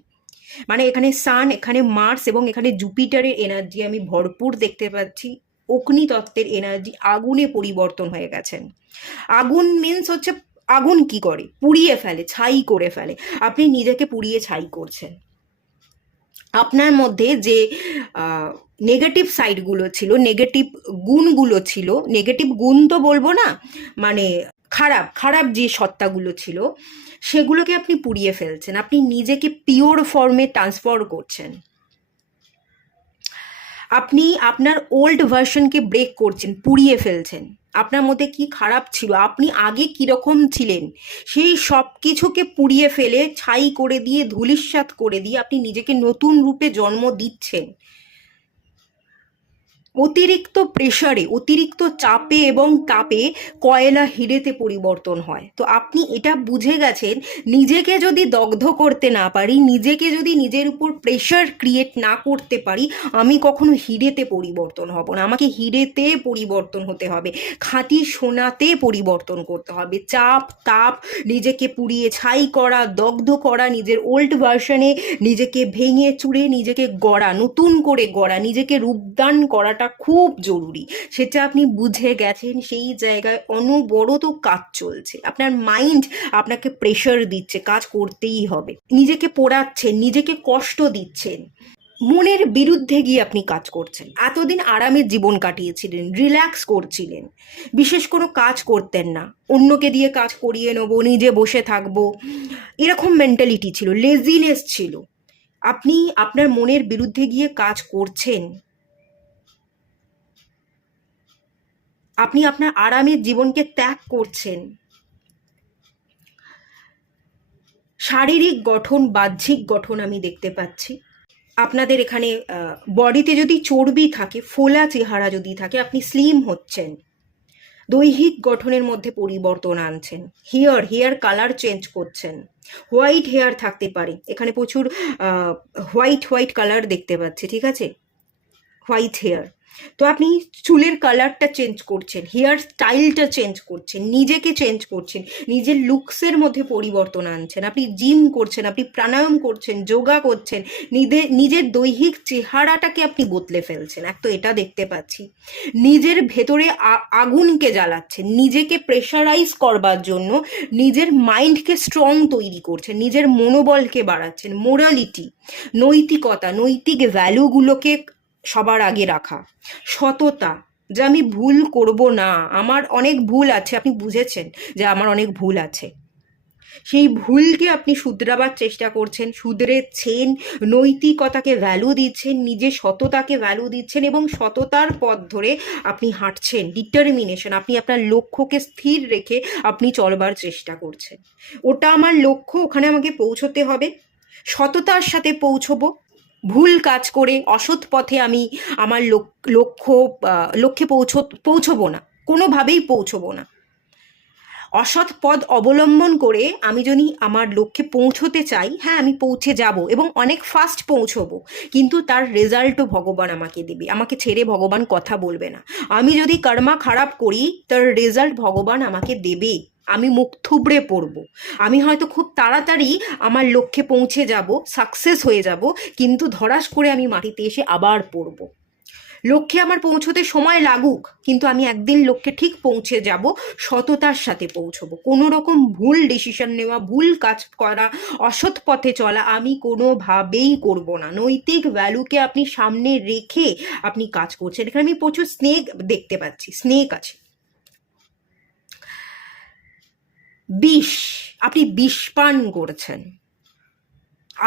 মানে এখানে সান, এখানে মার্স এবং এখানে জুপিটারের এনার্জি আমি ভরপুর দেখতে পাচ্ছি। অগ্নি তত্ত্বের এনার্জি, আগুনে পরিবর্তন হয়ে গেছেন। আগুন মিন্স হচ্ছে, আগুন কি করে, পুড়িয়ে ফেলে, ছাই করে ফেলে। আপনি নিজেকে পুড়িয়ে ছাই করছেন। আপনার মধ্যে যে নেগেটিভ সাইডগুলো ছিল, নেগেটিভ গুণগুলো ছিল, নেগেটিভ গুণ তো বলবো না, মানে খারাপ খারাপ যে সত্তাগুলো ছিল, সেগুলোকে আপনি পুড়িয়ে ফেলছেন। আপনি নিজেকে পিওর ফর্মে ট্রান্সফার করছেন। আপনি আপনার ওল্ড ভার্সনকে ব্রেক করছেন, পুড়িয়ে ফেলছেন। আপনার মধ্যে কি খারাপ ছিল, আপনি আগে কীরকম ছিলেন, সেই সব কিছুকে পুড়িয়ে ফেলে, ছাই করে দিয়ে, ধূলিসাৎ করে দিয়ে আপনি নিজেকে নতুন রূপে জন্ম দিচ্ছেন। অতিরিক্ত প্রেশারে, অতিরিক্ত চাপে এবং তাপে কয়লা হিরেতে পরিবর্তন হয়। তো আপনি এটা বুঝে গেছেন, নিজেকে যদি দগ্ধ করতে না পারি, নিজেকে যদি নিজের উপর প্রেশার ক্রিয়েট না করতে পারি, আমি কখনো হিরেতে পরিবর্তন হব না। আমাকে হিরেতে পরিবর্তন হতে হবে, খাঁটি সোনাতে পরিবর্তন করতে হবে। চাপ তাপ, নিজেকে পুড়িয়ে ছাই করা, দগ্ধ করা, নিজের ওল্ড ভার্সনে নিজেকে ভেঙে চুরে নিজেকে গড়া, নতুন করে গড়া, নিজেকে রূপদান করাটা খুব জরুরি। সেটা আপনি বুঝে গেছেন, সেই জায়গায় অনবরত কাজ চলছে। আপনার মাইন্ড আপনাকে প্রেশার দিচ্ছে, কাজ করতেই হবে, নিজেকে পোড়াচ্ছেন, নিজেকে কষ্ট দিচ্ছেন, মনের বিরুদ্ধে গিয়ে আপনি কাজ করছেন। এতদিন আরামের জীবন কাটিয়েছিলেন, রিল্যাক্স করছিলেন, বিশেষ কোনো কাজ করতেন না, অন্যকে দিয়ে কাজ করিয়ে নেবো, নিজে বসে থাকবো, এরকম মেন্টালিটি ছিল, লেজিনেস ছিল। আপনি আপনার মনের বিরুদ্ধে গিয়ে কাজ করছেন। আপনি আপনার আরামের জীবনকে ত্যাগ করছেন। শারীরিক গঠন, বাহ্যিক গঠন আমি দেখতে পাচ্ছি। আপনাদের এখানে বডিতে যদি চর্বি থাকে, ফোলা চেহারা যদি থাকে, আপনি স্লিম হচ্ছেন। দৈহিক গঠনের মধ্যে পরিবর্তন আনছেন। হেয়ার কালার চেঞ্জ করছেন। হোয়াইট হেয়ার থাকতে পারে, এখানে প্রচুর হোয়াইট কালার দেখতে পাচ্ছি, ঠিক আছে, হোয়াইট হেয়ার। তো আপনি চুলের কালারটা চেঞ্জ করছেন, হেয়ার স্টাইলটা চেঞ্জ করছেন, নিজেকে চেঞ্জ করছেন, নিজের লুকসের মধ্যে পরিবর্তন আনছেন। আপনি জিম করছেন, আপনি প্রাণায়াম করছেন, যোগা করছেন, নিজের দৈহিক চেহারাটাকে আপনি বদলে ফেলছেন। এক তো এটা দেখতে পাচ্ছি, নিজের ভেতরে আগুনকে জ্বালাচ্ছেন, নিজেকে প্রেশারাইজ করবার জন্য নিজের মাইন্ডকে স্ট্রং তৈরি করছেন, নিজের মনোবলকে বাড়াচ্ছেন। মোরালিটি, নৈতিকতা, নৈতিক ভ্যালুগুলোকে সবার আগে রাখা। সততা, যে আমি ভুল করব না, আমার অনেক ভুল আছে, আপনি বুঝেছেন যে আমার অনেক ভুল আছে, সেই ভুলকে আপনি শুধরাবার চেষ্টা করছেন, শুধরেছেন, নৈতিকতাকে ভ্যালু দিচ্ছেন, নিজের সততাকে ভ্যালু দিচ্ছেন এবং সততার পথ ধরে আপনি হাঁটছেন। ডিটারমিনেশন, আপনি আপনার লক্ষ্যকে স্থির রেখে আপনি চলবার চেষ্টা করছেন। ওটা আমার লক্ষ্য, ওখানে আমাকে পৌঁছতে হবে, সততার সাথে পৌঁছবো। ভুল কাজ করে অসৎ পথে আমি আমার লক্ষ্যে পৌঁছবো না, কোনোভাবেই পৌঁছবো না। অসৎ পথ অবলম্বন করে আমি যদি আমার লক্ষ্যে পৌঁছতে চাই, হ্যাঁ আমি পৌঁছে যাব এবং অনেক ফাস্ট পৌঁছবো, কিন্তু তার রেজাল্টও ভগবান আমাকে দেবে, আমাকে ছেড়ে ভগবান কথা বলবে না। আমি যদি কর্মা খারাপ করি, তার রেজাল্ট ভগবান আমাকে দেবে। আমি মুখ থুবড়ে পড়ব। আমি হয়তো খুব তাড়াতাড়ি আমার লক্ষ্যে পৌঁছে যাব, সাকসেস হয়ে যাব, কিন্তু ধরাস করে আমি মাটিতে এসে আবার পড়ব। লক্ষ্যে আমার পৌঁছতে সময় লাগুক, কিন্তু আমি একদিন লক্ষ্যে ঠিক পৌঁছে যাব, সততার সাথে পৌঁছবো। কোনো রকম ভুল ডিসিশন নেওয়া, ভুল কাজ করা, অসৎ পথে চলা আমি কোনোভাবেই করব না। নৈতিক ভ্যালুকে আপনি সামনে রেখে আপনি কাজ করছেন। এখানে আমি প্রচুর স্নেক দেখতে পাচ্ছি, স্নেক আছে, বিষ, আপনি বিষ পান করছেন।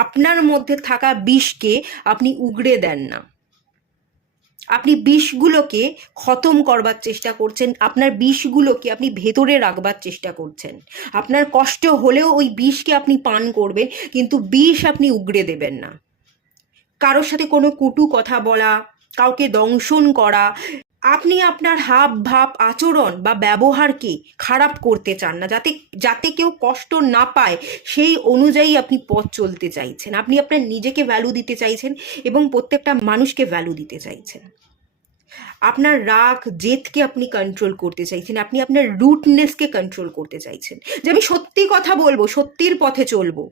আপনার মধ্যে থাকা বিষকে আপনি উগড়ে দেন না, আপনি বিষগুলোকে খতম করবার চেষ্টা করছেন, আপনার বিষগুলোকে আপনি ভেতরে রাখবার চেষ্টা করছেন। আপনার কষ্ট হলেও ওই বিষকে আপনি পান করবেন, কিন্তু বিষ আপনি উগড়ে দেবেন না। কারোর সাথে কোনো কটু কথা বলা, কাউকে দংশন করা, আপনি আপনার হাব ভাব আচরণ বা ব্যবহারকে খারাপ করতে চান না, যাতে যাতে কেউ কষ্ট না পায় সেই অনুযায়ী আপনি পথ চলতে চাইছেন। আপনি আপনার নিজেকে ভ্যালু দিতে চাইছেন এবং প্রত্যেকটা মানুষকে ভ্যালু দিতে চাইছেন। আপনার রাগ জেদকে আপনি কন্ট্রোল করতে চাইছেন, আপনি আপনার রুটনেসকে কন্ট্রোল করতে চাইছেন, যে আমি সত্যি কথা বলবো, সত্যির পথে চলবো,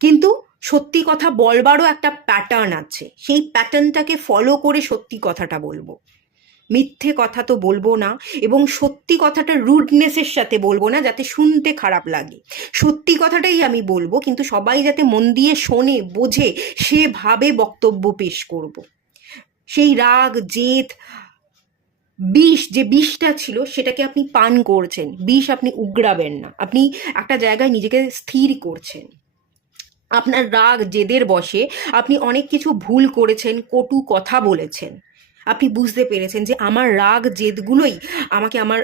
কিন্তু সত্যি কথা বলবারও একটা প্যাটার্ন আছে, সেই প্যাটার্নটাকে ফলো করে সত্যি কথাটা বলবো। মিথ্যে কথা তো বলবো না, এবং সত্যি কথাটা রুডনেসের সাথে বলবো না যাতে শুনতে খারাপ লাগে। সত্যি কথাটাই আমি বলবো, কিন্তু সবাই যাতে মন দিয়ে শোনে, বোঝে, সেভাবে বক্তব্য পেশ করব। সেই রাগ জেদ বিষ, যে বিষটা ছিল সেটাকে আপনি পান করছেন, বিষ আপনি উগড়াবেন না। আপনি একটা জায়গায় নিজেকে স্থির করছেন। আপনার রাগ জেদের বশে আপনি অনেক কিছু ভুল করেছেন, কটু কথা বলেছেন। আপনি বুঝতে পেরেছেন যে আমার রাগ জেদগুলোই আমাকে আমার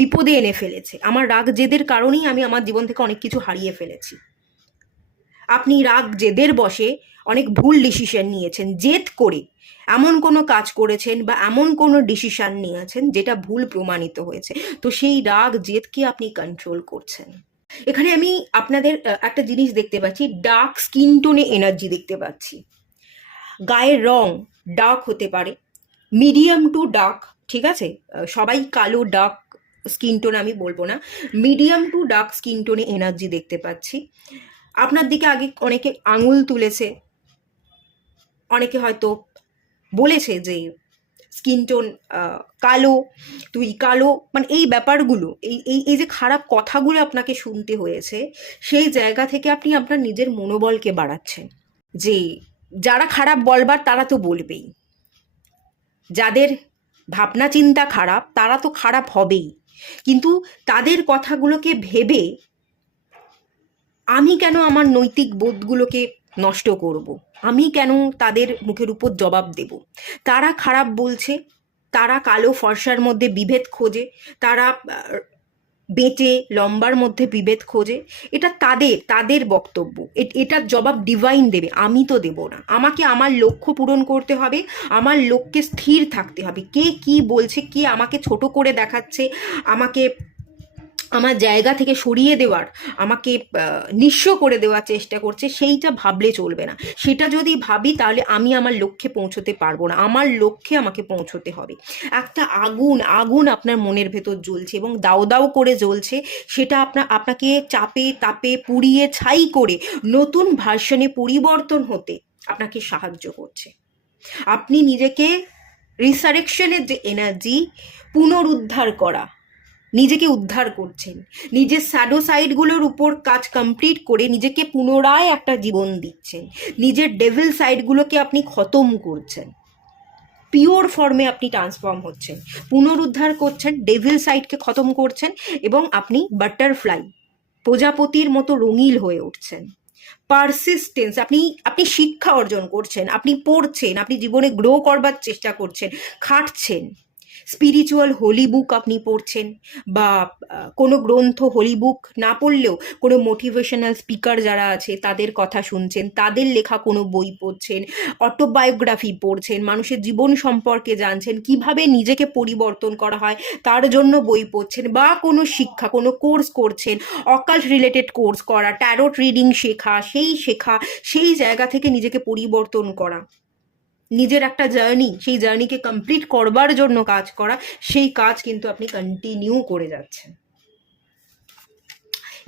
বিপদে এনে ফেলেছে, আমার রাগ জেদের কারণেই আমি আমার জীবন থেকে অনেক কিছু হারিয়ে ফেলেছি। আপনি রাগ জেদের বশে অনেক ভুল ডিসিশন নিয়েছেন, জেদ করে এমন কোনো কাজ করেছেন বা এমন কোনো ডিসিশন নিয়েছেন যেটা ভুল প্রমাণিত হয়েছে। তো সেই রাগ জেদকে আপনি কন্ট্রোল করছেন। এখানে আমি আপনাদের একটা জিনিস দেখতে পাচ্ছি, ডার্ক স্কিন টোনে এনার্জি দেখতে পাচ্ছি। গায়ের রং ডার্ক হতে পারে, মিডিয়াম টু ডার্ক, ঠিক আছে? সবাই কালো ডার্ক স্কিন টোন আমি বলবো না, মিডিয়াম টু ডার্ক স্কিন টোনে এনার্জি দেখতে পাচ্ছি। আপনার দিকে আগে অনেকে আঙুল তুলেছে, অনেকে হয়তো বলেছে যে স্কিন টোন কালো, তুই কালো, মানে এই ব্যাপারগুলো, এই এই এই যে খারাপ কথাগুলো আপনাকে শুনতে হয়েছে, সেই জায়গা থেকে আপনি আপনার নিজের মনোবলকে বাড়াচ্ছেন। যে যারা খারাপ বলবার তারা তো বলবেই, যাদের ভাবনা চিন্তা খারাপ তারা তো খারাপ হবেই, কিন্তু তাদের কথাগুলোকে ভেবে আমি কেন আমার নৈতিক বোধগুলোকে নষ্ট করব? আমি কেন তাদের মুখের উপর জবাব দেব? তারা খারাপ বলছে, তারা কালো ফর্সার মধ্যে বিভেদ খোঁজে, তারা বেঁটে লম্বার মধ্যে বিভেদ খোঁজে, এটা তাদের তাদের বক্তব্য, এটার জবাব ডিভাইন দেবে, আমি তো দেব না। আমাকে আমার লক্ষ্য পূরণ করতে হবে, আমার লক্ষ্যে স্থির থাকতে হবে। কে কি বলছে, কে আমাকে ছোট করে দেখাচ্ছে, আমাকে আমার জায়গা থেকে সরিয়ে দেওয়ার, আমাকে নিঃস্ব করে দেওয়ার চেষ্টা করছে, সেইটা ভাবলে চলবে না। সেটা যদি ভাবি তাহলে আমি আমার লক্ষ্যে পৌঁছতে পারবো না। আমার লক্ষ্যে আমাকে পৌঁছতে হবে। একটা আগুন আগুন আপনার মনের ভেতর জ্বলছে এবং দাউ দাউ করে জ্বলছে, সেটা আপনাকে চাপে তাপে পুড়িয়ে ছাই করে নতুন ভার্সনে পরিবর্তন হতে আপনাকে সাহায্য করছে। আপনি নিজেকে রিসারেকশনের যে এনার্জি, পুনরুদ্ধার করা, নিজেকে উদ্ধার করছেন, নিজের শ্যাডো সাইডগুলোর উপর কাজ কমপ্লিট করে নিজেকে পুনরায় একটা জীবন দিচ্ছেন, নিজের ডেভিল সাইডগুলোকে আপনি খতম করছেন, পিওর ফর্মে আপনি ট্রান্সফর্ম হচ্ছেন, পুনরুদ্ধার করছেন, ডেভিল সাইডকে খতম করছেন, এবং আপনি বাটারফ্লাই, প্রজাপতির মতো রঙিন হয়ে উঠছেন। পারসিস্টেন্স, আপনি আপনি শিক্ষা অর্জন করছেন, আপনি পড়ছেন, আপনি জীবনে গ্রো করবার চেষ্টা করছেন, খাটছেন। স্পিরিচুয়াল হোলি বুক আপনি পড়ছেন, বা কোনো গ্রন্থ, হোলি বুক না পড়লেও কোনো মোটিভেশনাল স্পিকার যারা আছে তাদের কথা শুনছেন, তাদের লেখা কোনো বই পড়ছেন, অটোবায়োগ্রাফি পড়ছেন, মানুষের জীবন সম্পর্কে জানছেন, কিভাবে নিজেকে পরিবর্তন করা হয় তার জন্য বই পড়ছেন, বা কোনো শিক্ষা, কোনো কোর্স করছেন, অকাল্ট রিলেটেড কোর্স করা, ট্যারোট রিডিং শেখা, সেই জায়গা থেকে নিজেকে পরিবর্তন করা, নিজের একটা জার্নি, সেই জার্নিকে কমপ্লিট করবার জন্য কাজ করা, সেই কাজ কিন্তু আপনি কন্টিনিউ করে যাচ্ছেন।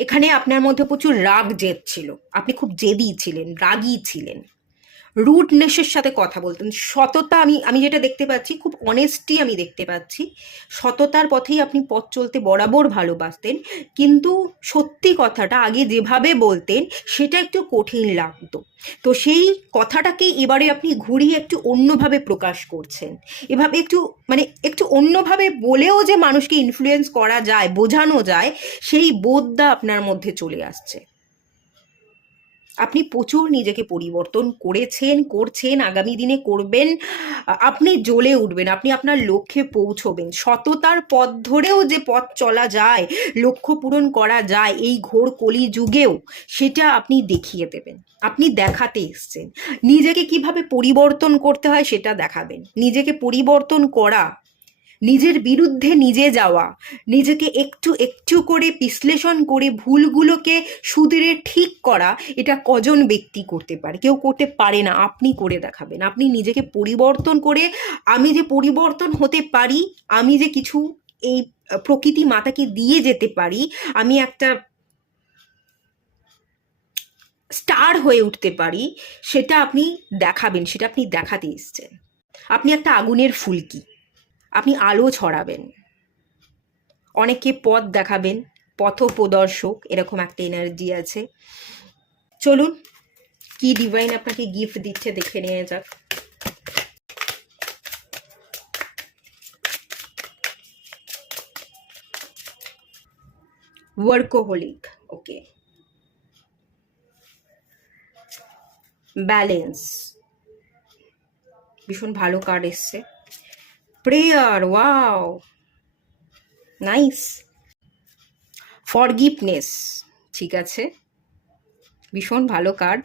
এখানে আপনার মধ্যে প্রচুর রাগ জেদ ছিল, আপনি খুব জেদি ছিলেন, রাগী ছিলেন, রুডনেসের সাথে কথা বলতেন। সততা, আমি আমি যেটা দেখতে পাচ্ছি, খুব অনেস্টি আমি দেখতে পাচ্ছি। সততার পথেই আপনি পথ চলতে বরাবর ভালোবাসতেন, কিন্তু সত্যি কথাটা আগে যেভাবে বলতেন সেটা একটু কঠিন লাগতো। তো সেই কথাটাকে এবারে আপনি ঘুরিয়ে একটু অন্যভাবে প্রকাশ করছেন। এভাবে একটু মানে একটু অন্যভাবে বলেও যে মানুষকে ইনফ্লুয়েন্স করা যায়, বোঝানো যায়, সেই বোধটা আপনার মধ্যে চলে আসছে। আপনি প্রচুর নিজেকে পরিবর্তন করেছেন, করছেন, আগামী দিনে করবেন। আপনি জ্বলে উঠবেন, আপনি আপনার লক্ষ্যে পৌঁছবেন। সততার পথ ধরেও যে পথ চলা যায়, লক্ষ্য পূরণ করা যায় এই ঘোর কলিযুগেও, সেটা আপনি দেখিয়ে দেবেন। আপনি দেখাতে এসছেন নিজেকে কিভাবে পরিবর্তন করতে হয়, সেটা দেখাবেন। নিজেকে পরিবর্তন করা, নিজের বিরুদ্ধে নিজে যাওয়া, নিজেকে একটু একটু করে বিশ্লেষণ করে ভুলগুলোকে শুধরে ঠিক করা, এটা কজন ব্যক্তি করতে পারে? কেউ করতে পারে না। আপনি করে দেখাবেন। আপনি নিজেকে পরিবর্তন করে, আমি যে পরিবর্তন হতে পারি, আমি যে কিছু এই প্রকৃতি মাতাকে দিয়ে যেতে পারি, আমি একটা স্টার হয়ে উঠতে পারি, সেটা আপনি দেখাবেন, সেটা আপনি দেখাতে এসছেন। আপনি একটা আগুনের ফুলকি, আপনি আলো ছড়াবেন, অনেককে পথ দেখাবেন, পথপ্রদর্শক, এরকম একটা এনার্জি আছে। চলুন, কি ডিভাইন আপনাকে গিফট দিচ্ছে দেখে নিয়ে যাক। ওয়ার্কোহলিক, ওকে। ব্যালেন্স, ভীষণ ভালো কার্ড এসছে। Prayer, wow, nice. ফরগিভনেস, ঠিক আছে, ভীষণ ভালো কার্ড।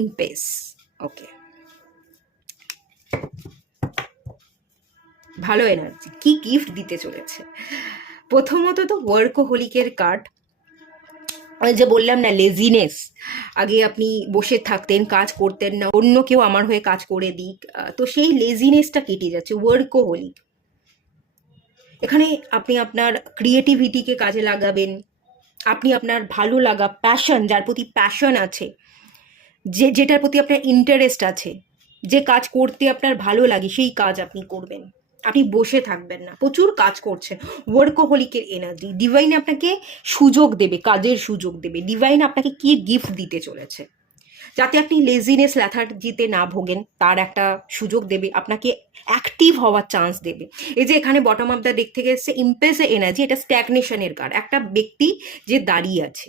ইম্পেস, ওকে, ভালো এনার্জি। কি গিফট দিতে চলেছে? প্রথমত তো ওয়ার্কোহলিকের কার্ড, ওই যে বললাম না, লেজিনেস। আগে আপনি বসে থাকতেন, কাজ করতেন না, অন্য কেউ আমার হয়ে কাজ করে দিক, তো সেই লেজিনেসটা কেটে যাচ্ছে। ওয়ার্কোহলিক, এখানে আপনি আপনার ক্রিয়েটিভিটিকে কাজে লাগাবেন। আপনি আপনার ভালো লাগা, প্যাশন, যার প্রতি প্যাশন আছে, যেটার প্রতি আপনার ইন্টারেস্ট আছে, যে কাজ করতে আপনার ভালো লাগে, সেই কাজ আপনি করবেন। আপনি বসে থাকবেন না, প্রচুর কাজ করছেন। ওয়ার্কোহলিকের এনার্জি। ডিভাইন আপনাকে সুযোগ দেবে, কাজের সুযোগ দেবে। ডিভাইন আপনাকে কি গিফট দিতে চলেছে, যাতে আপনি লেজিনেস, ল্যাথার্জিতে না ভোগেন, তার একটা সুযোগ দেবে, আপনাকে অ্যাক্টিভ হওয়ার চান্স দেবে। এই যে এখানে বটম অফ দ্য ডেক থেকে এসছে ইম্পেস এনার্জি, এটা স্ট্যাগনেশনের কার্ড। একটা ব্যক্তি যে দাঁড়িয়ে আছে,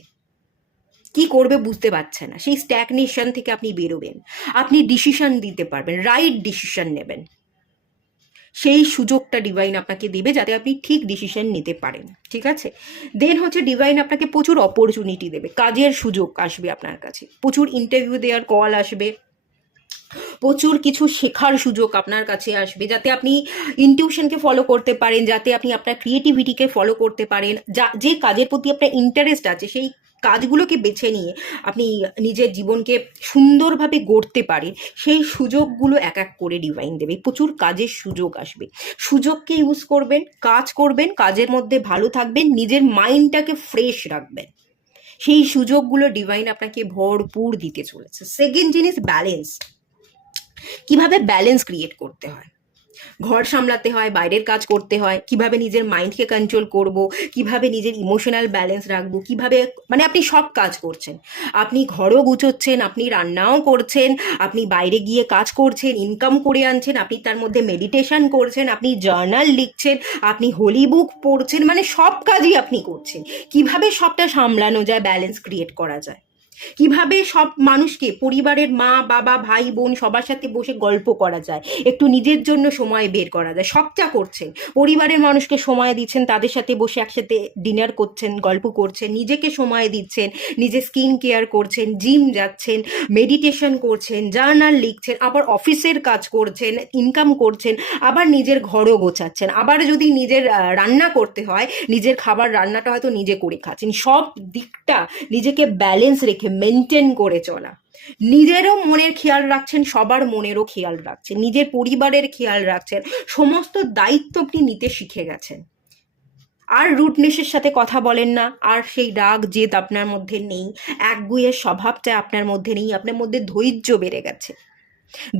কি করবে বুঝতে পারছে না, সেই স্ট্যাগনেশন থেকে আপনি বেরোবেন, আপনি ডিসিশন দিতে পারবেন, রাইট ডিসিশন নেবেন। সেই সুযোগটা ডিভাইন আপনাকে দিবে, যাতে আপনি ঠিক ডিসিশন নিতে পারেন, ঠিক আছে? দেন হচ্ছে ডিভাইন আপনাকে প্রচুর অপরচুনিটি দেবে, কাজের সুযোগ আসবে আপনার কাছে, প্রচুর ইন্টারভিউ দেওয়ার কল আসবে, প্রচুর কিছু শেখার সুযোগ আপনার কাছে আসবে, যাতে আপনি ইনটিউশনকে ফলো করতে পারেন, যাতে আপনি আপনার ক্রিয়েটিভিটিকে ফলো করতে পারেন, যে কাজের প্রতি আপনার ইন্টারেস্ট আছে, সেই কাজগুলোকে বেছে নিয়ে আপনি নিজের জীবনকে সুন্দরভাবে গড়তে পারেন। সেই সুযোগগুলো এক এক করে ডিভাইন দেবে, প্রচুর কাজের সুযোগ আসবে। সুযোগকে ইউজ করবেন, কাজ করবেন, কাজের মধ্যে ভালো থাকবেন, নিজের মাইন্ডটাকে ফ্রেশ রাখবেন। সেই সুযোগগুলো ডিভাইন আপনাকে ভরপুর দিতে চলেছে। সেকেন্ড জিনিস, ব্যালেন্স। কিভাবে ব্যালেন্স ক্রিয়েট করতে হয়, ঘর সামলাতে হয়, বাইরের কাজ করতে হয়, কিভাবে নিজের মাইন্ডকে কন্ট্রোল করব, কিভাবে নিজের ইমোশনাল ব্যালেন্স রাখবো, কিভাবে, মানে আপনি সব কাজ করছেন, আপনি ঘরও গুছোচ্ছেন, আপনি রান্নাও করছেন, আপনি বাইরে গিয়ে কাজ করছেন, ইনকাম করে আনছেন, আপনি তার মধ্যে মেডিটেশন করছেন, আপনি জার্নাল লিখছেন, আপনি হোলি বুক পড়ছেন, মানে সব কাজই আপনি করছেন। কিভাবে সবটা সামলানো যায়, ব্যালেন্স ক্রিয়েট করা যায়, কিভাবে সব মানুষকে, পরিবারের মা বাবা ভাই বোন সবার সাথে বসে গল্প করা যায়, একটু নিজের জন্য সময় বের করা যায়, সবটা করছেন। পরিবারের মানুষকে সময় দিচ্ছেন, তাদের সাথে বসে একসাথে ডিনার করছেন, গল্প করছেন, নিজেকে সময় দিচ্ছেন, নিজের স্কিন কেয়ার করছেন, জিম যাচ্ছেন, মেডিটেশন করছেন, জার্নাল লিখছেন, আবার অফিসের কাজ করছেন, ইনকাম করছেন, আবার নিজের ঘরও গোছাচ্ছেন, আবার যদি নিজের রান্না করতে হয়, নিজের খাবার রান্নাটা হয়তো নিজে করে খাচ্ছেন। সব দিকটা নিজেকে ব্যালেন্স রেখে মেনটেন করে চলা, নিজেরও মনের খেয়াল রাখছেন, সবার মনেরও খেয়াল রাখছেন, নিজের পরিবারের খেয়াল রাখছেন, সমস্ত দায়িত্ব আপনি নিতে শিখে গেছেন। আর রুডনেসের সাথে কথা বলেন না, আর সেই রাগ জেদ আপনার মধ্যে নেই, একগুঁয়ে স্বভাবটা আপনার মধ্যে নেই, আপনার মধ্যে ধৈর্য বেড়ে গেছে,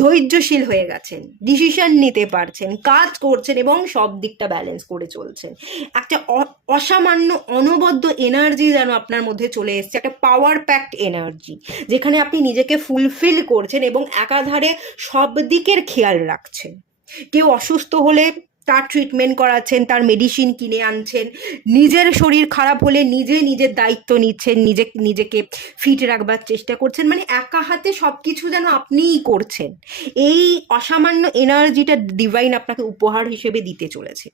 ধৈর্যশীল হয়ে গেছেন, ডিসিশন নিতে পারছেন, কাজ করছেন এবং সব দিকটা ব্যালেন্স করে চলছেন। একটা অসামান্য অনবদ্য এনার্জি যেন আপনার মধ্যে চলে এসছে, একটা পাওয়ার প্যাকড এনার্জি, যেখানে আপনি নিজেকে ফুলফিল করছেন এবং একাধারে সব দিকের খেয়াল রাখছেন। কেউ অসুস্থ হলে তার ট্রিটমেন্ট করাচ্ছেন, তার মেডিসিন কিনে আনছেন, নিজের শরীর খারাপ হলে নিজের দায়িত্ব নিচ্ছেন, নিজেকে ফিট রাখবার চেষ্টা করছেন, মানে একা হাতে সব কিছু যেন আপনিই করছেন। এই অসামান্য এনার্জিটা ডিভাইন আপনাকে উপহার হিসেবে দিতে চলেছে।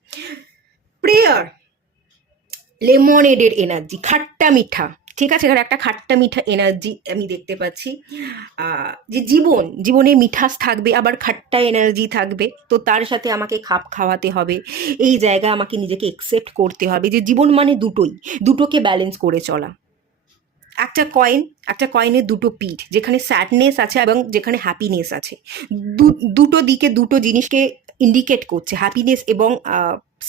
প্রেয়ার, লেমনেডের এনার্জি, খাট্টা মিঠা, ঠিক আছে, এখানে একটা খাট্টা মিঠা এনার্জি আমি দেখতে পাচ্ছি। যে জীবনে মিঠাস থাকবে, আবার খাট্টা এনার্জি থাকবে, তো তার সাথে আমাকে খাপ খাওয়াতে হবে, এই জায়গায় আমাকে নিজেকে একসেপ্ট করতে হবে যে জীবন মানে দুটোকে ব্যালেন্স করে চলা। একটা কয়েনের দুটো পিঠ, যেখানে স্যাডনেস আছে এবং যেখানে হ্যাপিনেস আছে, দুটো দিকে দুটো জিনিসকে ইন্ডিকেট করছে, হ্যাপিনেস এবং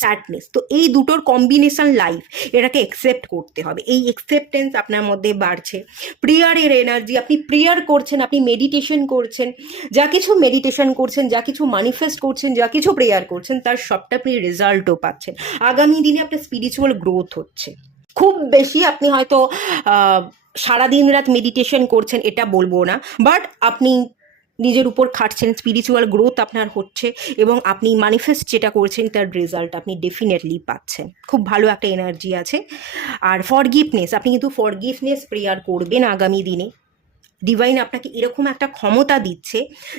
স্যাডনেস। তো এই দুটোর কম্বিনেশন লাইফ, এটাকে একসেপ্ট করতে হবে, এই একসেপ্টেন্স আপনার মধ্যে বাড়ছে। প্রেয়ারের এনার্জি, আপনি প্রেয়ার করছেন, আপনি মেডিটেশন করছেন, যা কিছু মেডিটেশন করছেন, যা কিছু ম্যানিফেস্ট করছেন, যা কিছু প্রেয়ার করছেন, তার সবটা আপনি রেজাল্টও পাচ্ছেন। আগামী দিনে আপনার স্পিরিচুয়াল গ্রোথ হচ্ছে। খুব বেশি আপনি হয়তো সারাদিন রাত মেডিটেশন করছেন এটা বলবো না, বাট আপনি নিজের উপর খাটছেন, স্পিরিচুয়াল গ্রোথ আপনার হচ্ছে এবং আপনি ম্যানিফেস্ট যেটা করছেন তার রেজাল্ট আপনি ডেফিনেটলি পাচ্ছেন। খুব ভালো একটা এনার্জি আছে। আর ফরগিভনেস, আপনি কিন্তু ফরগিভনেস প্রেয়ার করবেন আগামী দিনে। ডিভাইন আপনাকে এরকম একটা ক্ষমতা দিচ্ছে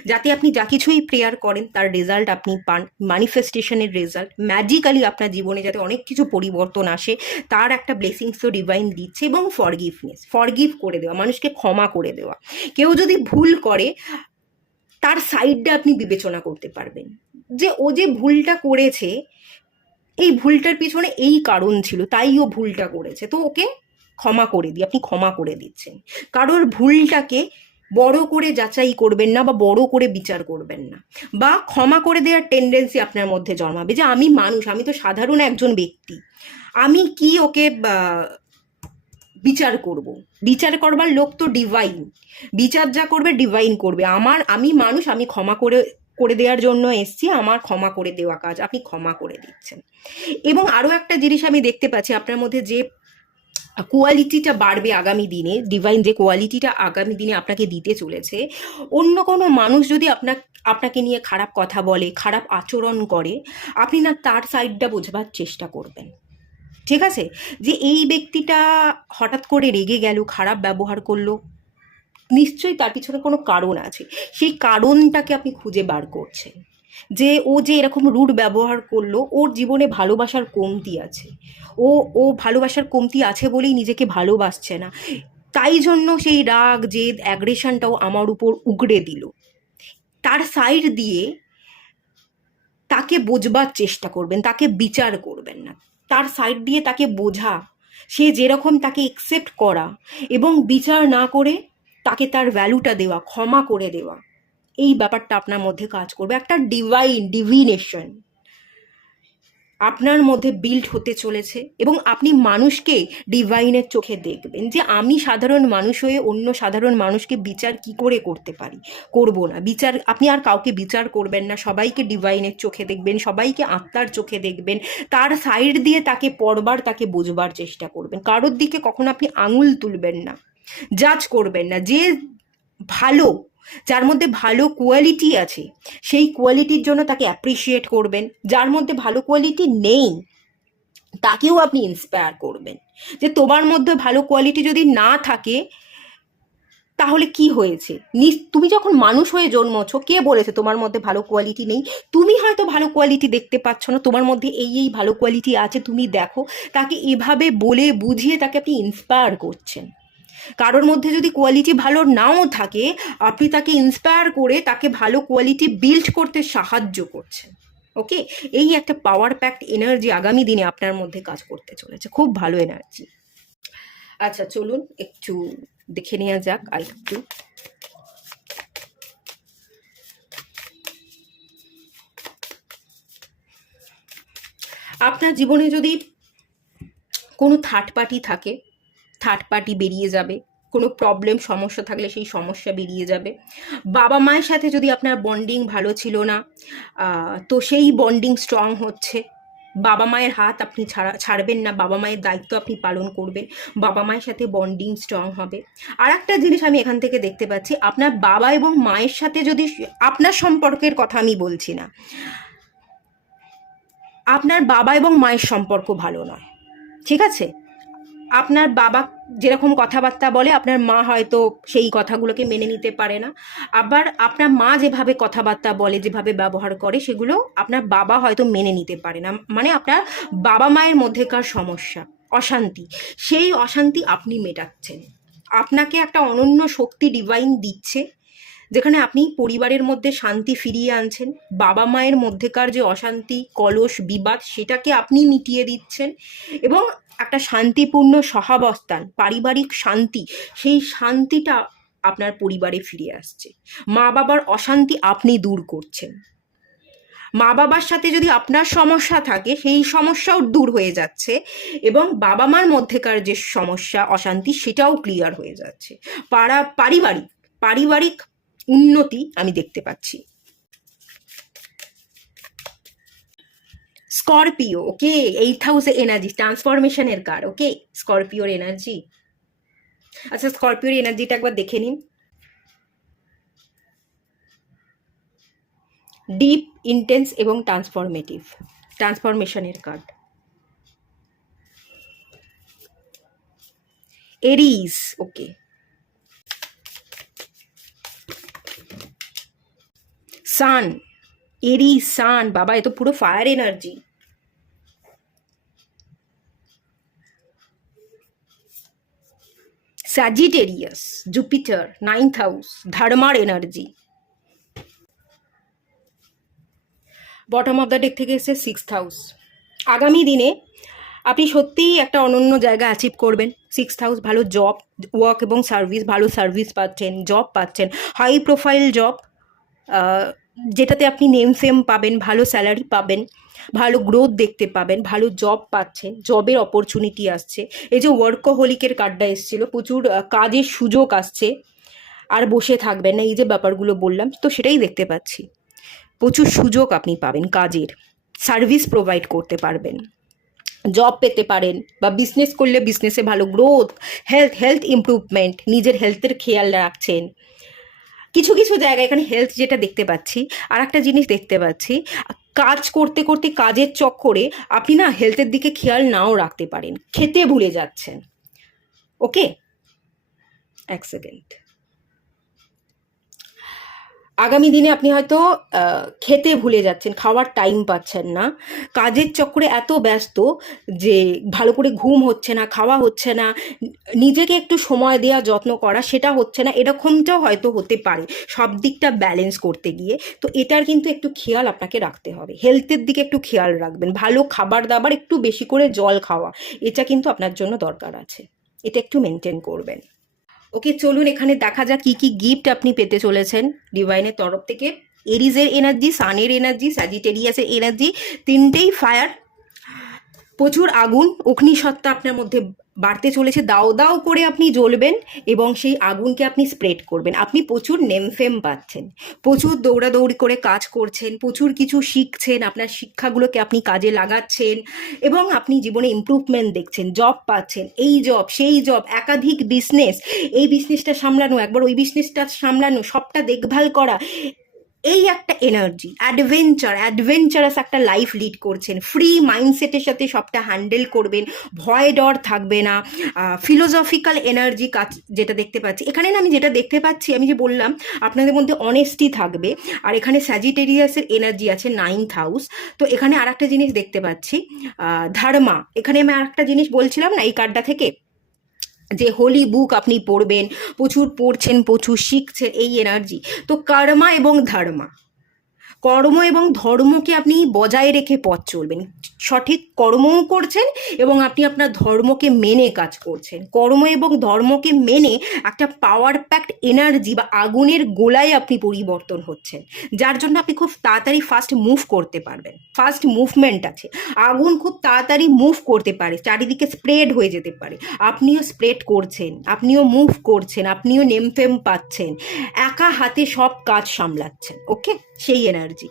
যাতে আপনি যা কিছুই প্রেয়ার করেন তার রেজাল্ট আপনি পান, ম্যানিফেস্টেশনের রেজাল্ট, ম্যাজিক্যালি আপনার জীবনে যাতে অনেক কিছু পরিবর্তন আসে তার একটা ব্লেসিংসও ডিভাইন দিচ্ছে। এবং ফরগিভ করে দেওয়া, মানুষকে ক্ষমা করে দেওয়া। কেউ যদি ভুল করে তার সাইডটা আপনি বিবেচনা করতে পারবেন যে ও যে ভুলটা করেছে, এই ভুলটার পিছনে এই কারণ ছিল, তাই ও ভুলটা করেছে, তো ওকে ক্ষমা করে দিই, আপনি ক্ষমা করে দিচ্ছেন। কারোর ভুলটাকে বড় করে যাচাই করবেন না বা বড় করে বিচার করবেন না, বা ক্ষমা করে দেওয়ার টেন্ডেন্সি আপনার মধ্যে জন্মাবে যে আমি মানুষ, আমি তো সাধারণ একজন ব্যক্তি, আমি কি ওকে বিচার করব? বিচার করবার লোক তো ডিভাইন, বিচার যা করবে ডিভাইন করবে। আমি মানুষ, আমি ক্ষমা করে করে দেওয়ার জন্য এসছি, আমার ক্ষমা করে দেওয়া কাজ আপনি ক্ষমা করে দিচ্ছেন। এবং আরও একটা জিনিস আমি দেখতে পাচ্ছি, আপনার মধ্যে যে কোয়ালিটিটা বাড়বে আগামী দিনে, ডিভাইন যে কোয়ালিটিটা আগামী দিনে আপনাকে দিতে চলেছে, অন্য কোনো মানুষ যদি আপনাকে নিয়ে খারাপ কথা বলে, খারাপ আচরণ করে, আপনি না তার সাইডটা বোঝবার চেষ্টা করবেন। ঠিক আছে, যে এই ব্যক্তিটা হঠাৎ করে রেগে গেল, খারাপ ব্যবহার করলো, নিশ্চয়ই তার পিছনে কোনো কারণ আছে, সেই কারণটাকে আপনি খুঁজে বার করছেন। যে ও যে এরকম রুড ব্যবহার করলো, ওর জীবনে ভালোবাসার কমতি আছে, ও ভালোবাসার কমতি আছে বলেই নিজেকে ভালোবাসছে না, তাই জন্য সেই রাগ জেদ অ্যাগ্রেশনটাও আমার উপর উগড়ে দিল। তার সাইড দিয়ে তাকে বোঝবার চেষ্টা করবেন, তাকে বিচার করবেন না, তার সাইড দিয়ে তাকে বোঝা, সে যেরকম তাকে একসেপ্ট করা এবং বিচার না করে তাকে তার ভ্যালুটা দেওয়া, ক্ষমা করে দেওয়া, এই ব্যাপারটা আপনার মধ্যে কাজ করবে। একটা ডিভিনেশন আপনার মধ্যে বিল্ড হতে চলেছে এবং আপনি মানুষকে ডিভাইনের চোখে দেখবেন যে আমি সাধারণ মানুষ হয়ে অন্য সাধারণ মানুষকে বিচার কি করে করতে পারি, করব না বিচার। আপনি আর কাউকে বিচার করবেন না, সবাইকে ডিভাইনের চোখে দেখবেন, সবাইকে আত্মার চোখে দেখবেন, তার সাইড দিয়ে তাকে পড়বার, তাকে বোঝবার চেষ্টা করবেন। কারোর দিকে কখনো আপনি আঙুল তুলবেন না, জাজ করবেন না। যে ভালো, যার মধ্যে ভালো কোয়ালিটি আছে সেই কোয়ালিটির জন্য তাকে অ্যাপ্রিসিয়েট করবেন। যার মধ্যে ভালো কোয়ালিটি নেই তাকেও আপনি ইন্সপায়ার করবেন যে তোমার মধ্যে ভালো কোয়ালিটি যদি না থাকে তাহলে কি হয়েছে, তুমি যখন মানুষ হয়ে জন্মছো, কে বলেছে তোমার মধ্যে ভালো কোয়ালিটি নেই? তুমি হয়তো ভালো কোয়ালিটি দেখতে পাচ্ছ না, তোমার মধ্যে এই ভালো কোয়ালিটি আছে, তুমি দেখো। তাকে এভাবে বলে বুঝিয়ে তাকে আপনি ইন্সপায়ার করছেন। কারোর মধ্যে যদি কোয়ালিটি ভালো নাও থাকে, আপনি তাকে ইন্সপায়ার করে তাকে ভালো কোয়ালিটি বিল্ড করতে সাহায্য করছেন। ওকে, এই একটা পাওয়ার প্যাকড এনার্জি আগামী দিনে আপনার মধ্যে কাজ করতে চলেছে, খুব ভালো এনার্জি। আচ্ছা চলুন একটু দেখে নেওয়া যাক আর একটু। আপনার জীবনে যদি কোনো থার্ড পার্টি থাকে, থার্ড পার্টি বেরিয়ে যাবে। কোনো প্রবলেম সমস্যা থাকলে সেই সমস্যা বেরিয়ে যাবে। বাবা মায়ের সাথে যদি আপনার বন্ডিং ভালো ছিল না, তো সেই বন্ডিং স্ট্রং হচ্ছে। বাবা মায়ের হাত আপনি ছাড়বেন না, বাবা মায়ের দায়িত্ব আপনি পালন করবেন, বাবা মায়ের সাথে বন্ডিং স্ট্রং হবে। আর একটা জিনিস আমি এখান থেকে দেখতে পাচ্ছি, আপনার বাবা এবং মায়ের সাথে যদি, আপনার সম্পর্কের কথা আমি বলছি না, আপনার বাবা এবং মায়ের সম্পর্ক ভালো নয়, ঠিক আছে? আপনার বাবা যেরকম কথাবার্তা বলে আপনার মা হয়তো সেই কথাগুলোকে মেনে নিতে পারে না, আবার আপনার মা যেভাবে কথাবার্তা বলে, যেভাবে ব্যবহার করে, সেগুলো আপনার বাবা হয়তো মেনে নিতে পারে না। মানে আপনার বাবা মায়ের মধ্যেকার সমস্যা, অশান্তি, সেই অশান্তি আপনি মেটাচ্ছেন। আপনাকে একটা অনন্য শক্তি ডিভাইন দিচ্ছে, যেখানে আপনি পরিবারের মধ্যে শান্তি ফিরিয়ে আনছেন। বাবা মায়ের মধ্যেকার যে অশান্তি, কলশ, বিবাদ, সেটাকে আপনি মিটিয়ে দিচ্ছেন এবং একটা শান্তিপূর্ণ সহাবস্থান, পারিবারিক শান্তি, সেই শান্তিটা আপনার পরিবারে ফিরে আসছে। মা বাবার অশান্তি আপনি দূর করছেন। মা বাবার সাথে যদি আপনার সমস্যা থাকে, সেই সমস্যাও দূর হয়ে যাচ্ছে এবং বাবা মার মধ্যেকার যে সমস্যা, অশান্তি, সেটাও ক্লিয়ার হয়ে যাচ্ছে। পারিবারিক উন্নতি আমি দেখতে পাচ্ছি। স্করপিও, ওকে, 8 হাউসে এনার্জি, ট্রান্সফরমেশনের কার্ড, ওকে, স্করপিওর এনার্জি। আচ্ছা, স্করপিওর এনার্জিটা একবার দেখে নিন। ডিপ, ইন্টেন্স এবং ট্রান্সফরমেটিভ, ট্রান্সফরমেশনের card. Aries, okay, sun, Aries, sun, বাবা এ তো পুরো fire energy. Sagittarius, Jupiter, 9th house, ধর্মার energy. Bottom of the deck থেকে এসে 6th হাউস। আগামী দিনে আপনি সত্যিই একটা অনন্য জায়গা অ্যাচিভ করবেন। 6th হাউস, ভালো জব, ওয়ার্ক এবং সার্ভিস, ভালো সার্ভিস পাচ্ছেন, জব পাচ্ছেন, হাই প্রোফাইল জব, যেটাতে আপনি নেম ফেম পাবেন, ভালো স্যালারি পাবেন, ভালো গ্রোথ দেখতে পাবেন, ভালো জব পাচ্ছেন, জবের অপরচুনিটি আসছে। এই যে ওয়ার্কহোলিকের কার্ডটা এসেছিল, প্রচুর কাজের সুযোগ আসছে, আর বসে থাকবেন না, এই যে ব্যাপারগুলো বললাম, তো সেটাই দেখতে পাচ্ছি। প্রচুর সুযোগ আপনি পাবেন কাজের, সার্ভিস প্রোভাইড করতে পারবেন, জব পেতে পারেন, বা বিজনেস করলে বিজনেসে ভালো গ্রোথ, হেলথ ইমপ্রুভমেন্ট, নিজের হেলথের খেয়াল রাখছেন। কিছু কিছু জায়গায় এখানে হেলথ যেটা দেখতে পাচ্ছি, আর একটা জিনিস দেখতে পাচ্ছি, কাজ করতে করতে কাজের চক্করে আপনি না হেলথের দিকে খেয়াল নাও রাখতে পারেন, খেতে ভুলে যাচ্ছেন। ওকে, এক সেকেন্ড। আগামী দিনে আপনি হয়তো খেতে ভুলে যাচ্ছেন, খাওয়ার টাইম পাচ্ছেন না, কাজের চক্করে এত ব্যস্ত যে ভালো করে ঘুম হচ্ছে না, খাওয়া হচ্ছে না, নিজেকে একটু সময় দেওয়া, যত্ন করা, সেটা হচ্ছে না, এরকমটাও হয়তো হতে পারে সব দিকটা ব্যালেন্স করতে গিয়ে। তো এটার কিন্তু একটু খেয়াল আপনাকে রাখতে হবে, হেলথের দিকে একটু খেয়াল রাখবেন, ভালো খাবার দাবার, একটু বেশি করে জল খাওয়া, এটা কিন্তু আপনার জন্য দরকার আছে, এটা একটু মেনটেন করবেন। ওকে, চলুন এখানে দেখা যাক কি কি গিফট আপনি পেতে চলেছেন ডিভাইনের তরফ থেকে। এরিজের এনার্জি, সানের এনার্জি, স্যাজিটেরিয়াসের এনার্জি, তিনটেই ফায়ার, প্রচুর আগুন, অগ্নিসত্তা আপনার মধ্যে বাড়তে চলেছে, দাও দাও করে আপনি জ্বলবেন এবং সেই আগুনকে আপনি স্প্রেড করবেন। আপনি প্রচুর নেমফেম পাচ্ছেন, প্রচুর দৌড়াদৌড়ি করে কাজ করছেন, প্রচুর কিছু শিখছেন, আপনার শিক্ষাগুলোকে আপনি কাজে লাগাচ্ছেন এবং আপনি জীবনে ইমপ্রুভমেন্ট দেখছেন, জব পাচ্ছেন, এই জব সেই জব, একাধিক বিজনেস, এই বিজনেসটা সামলানো, একবার ওই বিজনেসটা সামলানো, সবটা দেখভাল করা, এই একটা এনার্জি, অ্যাডভেঞ্চারাস একটা লাইফ লিড করছেন, ফ্রি মাইন্ডসেটের সাথে সবটা হ্যান্ডেল করবেন, ভয় ডর থাকবে না, ফিলোসফিক্যাল এনার্জি কাজ যেটা দেখতে পাচ্ছি এখানে না, আমি যেটা দেখতে পাচ্ছি, আমি যে বললাম আপনাদের মধ্যে অনেস্টি থাকবে, আর এখানে স্যাজিটেরিয়াসের এনার্জি আছে 9th হাউস। তো এখানে আর একটা জিনিস দেখতে পাচ্ছি, ধর্মা, এখানে আমি আর একটা জিনিস বলছিলাম না এই কার্ডটা থেকে, যে হোলি বুক আপনি পড়বেন, প্রচুর পড়ছেন, প্রচুর শিখছেন, এই এনার্জি। তো কর্মা এবং ধর্মা, কর্ম এবং ধর্মকে আপনি বজায় রেখে পথ চলবেন। সঠিক কর্মও করছেন এবং আপনি আপনার ধর্মকে মেনে কাজ করছেন। কর্ম এবং ধর্মকে মেনে একটা পাওয়ার প্যাকড এনার্জি বা আগুনের গোলায় আপনি পরিবর্তন হচ্ছেন, যার জন্য আপনি খুব তাড়াতাড়ি ফাস্ট মুভ করতে পারবেন। ফাস্ট মুভমেন্ট আছে, আগুন খুব তাড়াতাড়ি মুভ করতে পারে, চারিদিকে স্প্রেড হয়ে যেতে পারে। আপনিও স্প্রেড করছেন, আপনিও মুভ করছেন, আপনিও নেমফেম পাচ্ছেন, একা হাতে সব কাজ সামলাচ্ছেন। ওকে, সেই এনার্জি।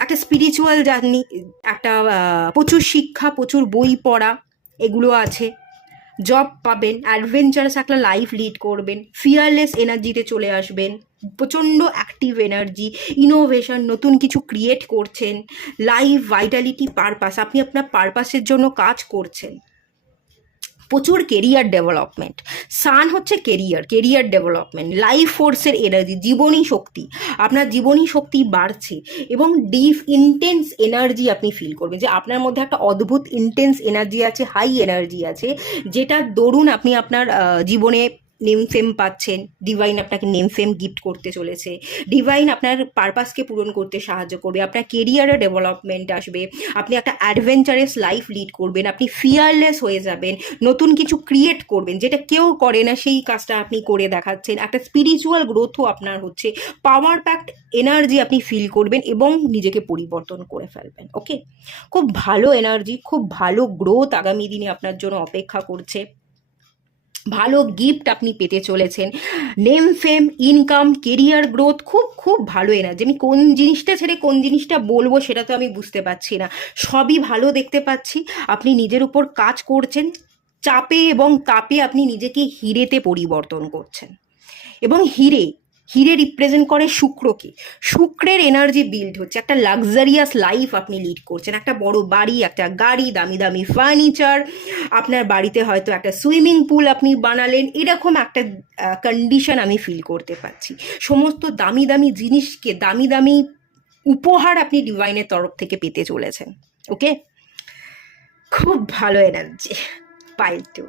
একটা স্পিরিচুয়াল জার্নি, একটা প্রচুর শিক্ষা, প্রচুর বই পড়া, এগুলো আছে। জব পাবেন, অ্যাডভেঞ্চারাস একটা লাইফ লিড করবেন, ফিয়ারলেস এনার্জিতে চলে আসবেন, প্রচণ্ড অ্যাক্টিভ এনার্জি, ইনোভেশন, নতুন কিছু ক্রিয়েট করছেন, লাইফ ভাইটালিটি, পারপাস, আপনি আপনার পারপাসের জন্য কাজ করছেন। প্রচুর কেরিয়ার ডেভেলপমেন্ট। সান হচ্ছে কেরিয়ার ডেভেলপমেন্ট, লাইফ ফোর্সের এনার্জি, জীবনী শক্তি, আপনার জীবনী শক্তি বাড়ছে এবং ডিপ ইন্টেন্স এনার্জি আপনি ফিল করবেন, যে আপনার মধ্যে একটা অদ্ভুত ইন্টেন্স এনার্জি আছে, হাই এনার্জি আছে, যেটার দরুন আপনি আপনার জীবনে নেম ফেম পাচ্ছেন। ডিভাইন আপনাকে নেম ফেম গিফট করতে চলেছে, ডিভাইন আপনার পারপাসকে পূরণ করতে সাহায্য করবে, আপনার কেরিয়ারে ডেভেলপমেন্ট আসবে, আপনি একটা অ্যাডভেঞ্চারাস লাইফ লিড করবেন, আপনি ফিয়ারলেস হয়ে যাবেন, নতুন কিছু ক্রিয়েট করবেন, যেটা কেউ করে না সেই কাজটা আপনি করে দেখাচ্ছেন, একটা স্পিরিচুয়াল গ্রোথও আপনার হচ্ছে, পাওয়ার প্যাকড এনার্জি আপনি ফিল করবেন এবং নিজেকে পরিবর্তন করে ফেলবেন। ওকে, খুব ভালো এনার্জি, খুব ভালো গ্রোথ আগামী দিনে আপনার জন্য অপেক্ষা করছে। ভালো গিফট আপনি পেতে চলেছেন, নেম ফেম, ইনকাম, কেরিয়ার গ্রোথ, খুব খুব ভালো এনার্জি। আমি কোন জিনিসটা ছেড়ে কোন জিনিসটা বলবো সেটা তো আমি বুঝতে পারছি না, সবই ভালো দেখতে পাচ্ছি। আপনি নিজের উপর কাজ করছেন, চাপে এবং তাপে আপনি নিজেকে হিরেতে পরিবর্তন করছেন। এবং হিরে রিপ্রেজেন্ট করে শুক্রকে, শুক্রের এনার্জি বিল্ড হচ্ছে, একটা লাক্সারিয়াস লাইফ আপনি লিড করছেন, একটা বড় বাড়ি, একটা গাড়ি, দামি দামি ফার্নিচার, আপনার বাড়িতে হয়তো একটা সুইমিং পুল আপনি বানালেন, এরকম একটা কন্ডিশন আমি ফিল করতে পারছি। সমস্ত দামি দামি জিনিসকে, দামি দামি উপহার আপনি ডিভাইনের তরফ থেকে পেতে চলেছেন। ওকে, খুব ভালো এনার্জি। পাইল টু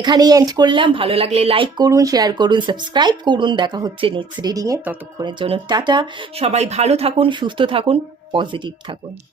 এখানেই এন্ড করলাম। ভালো লাগলে লাইক করুন, শেয়ার করুন, সাবস্ক্রাইব করুন। দেখা হচ্ছে নেক্সট রিডিংয়ে, ততক্ষণের জন্য টাটা। সবাই ভালো থাকুন, সুস্থ থাকুন, পজিটিভ থাকুন।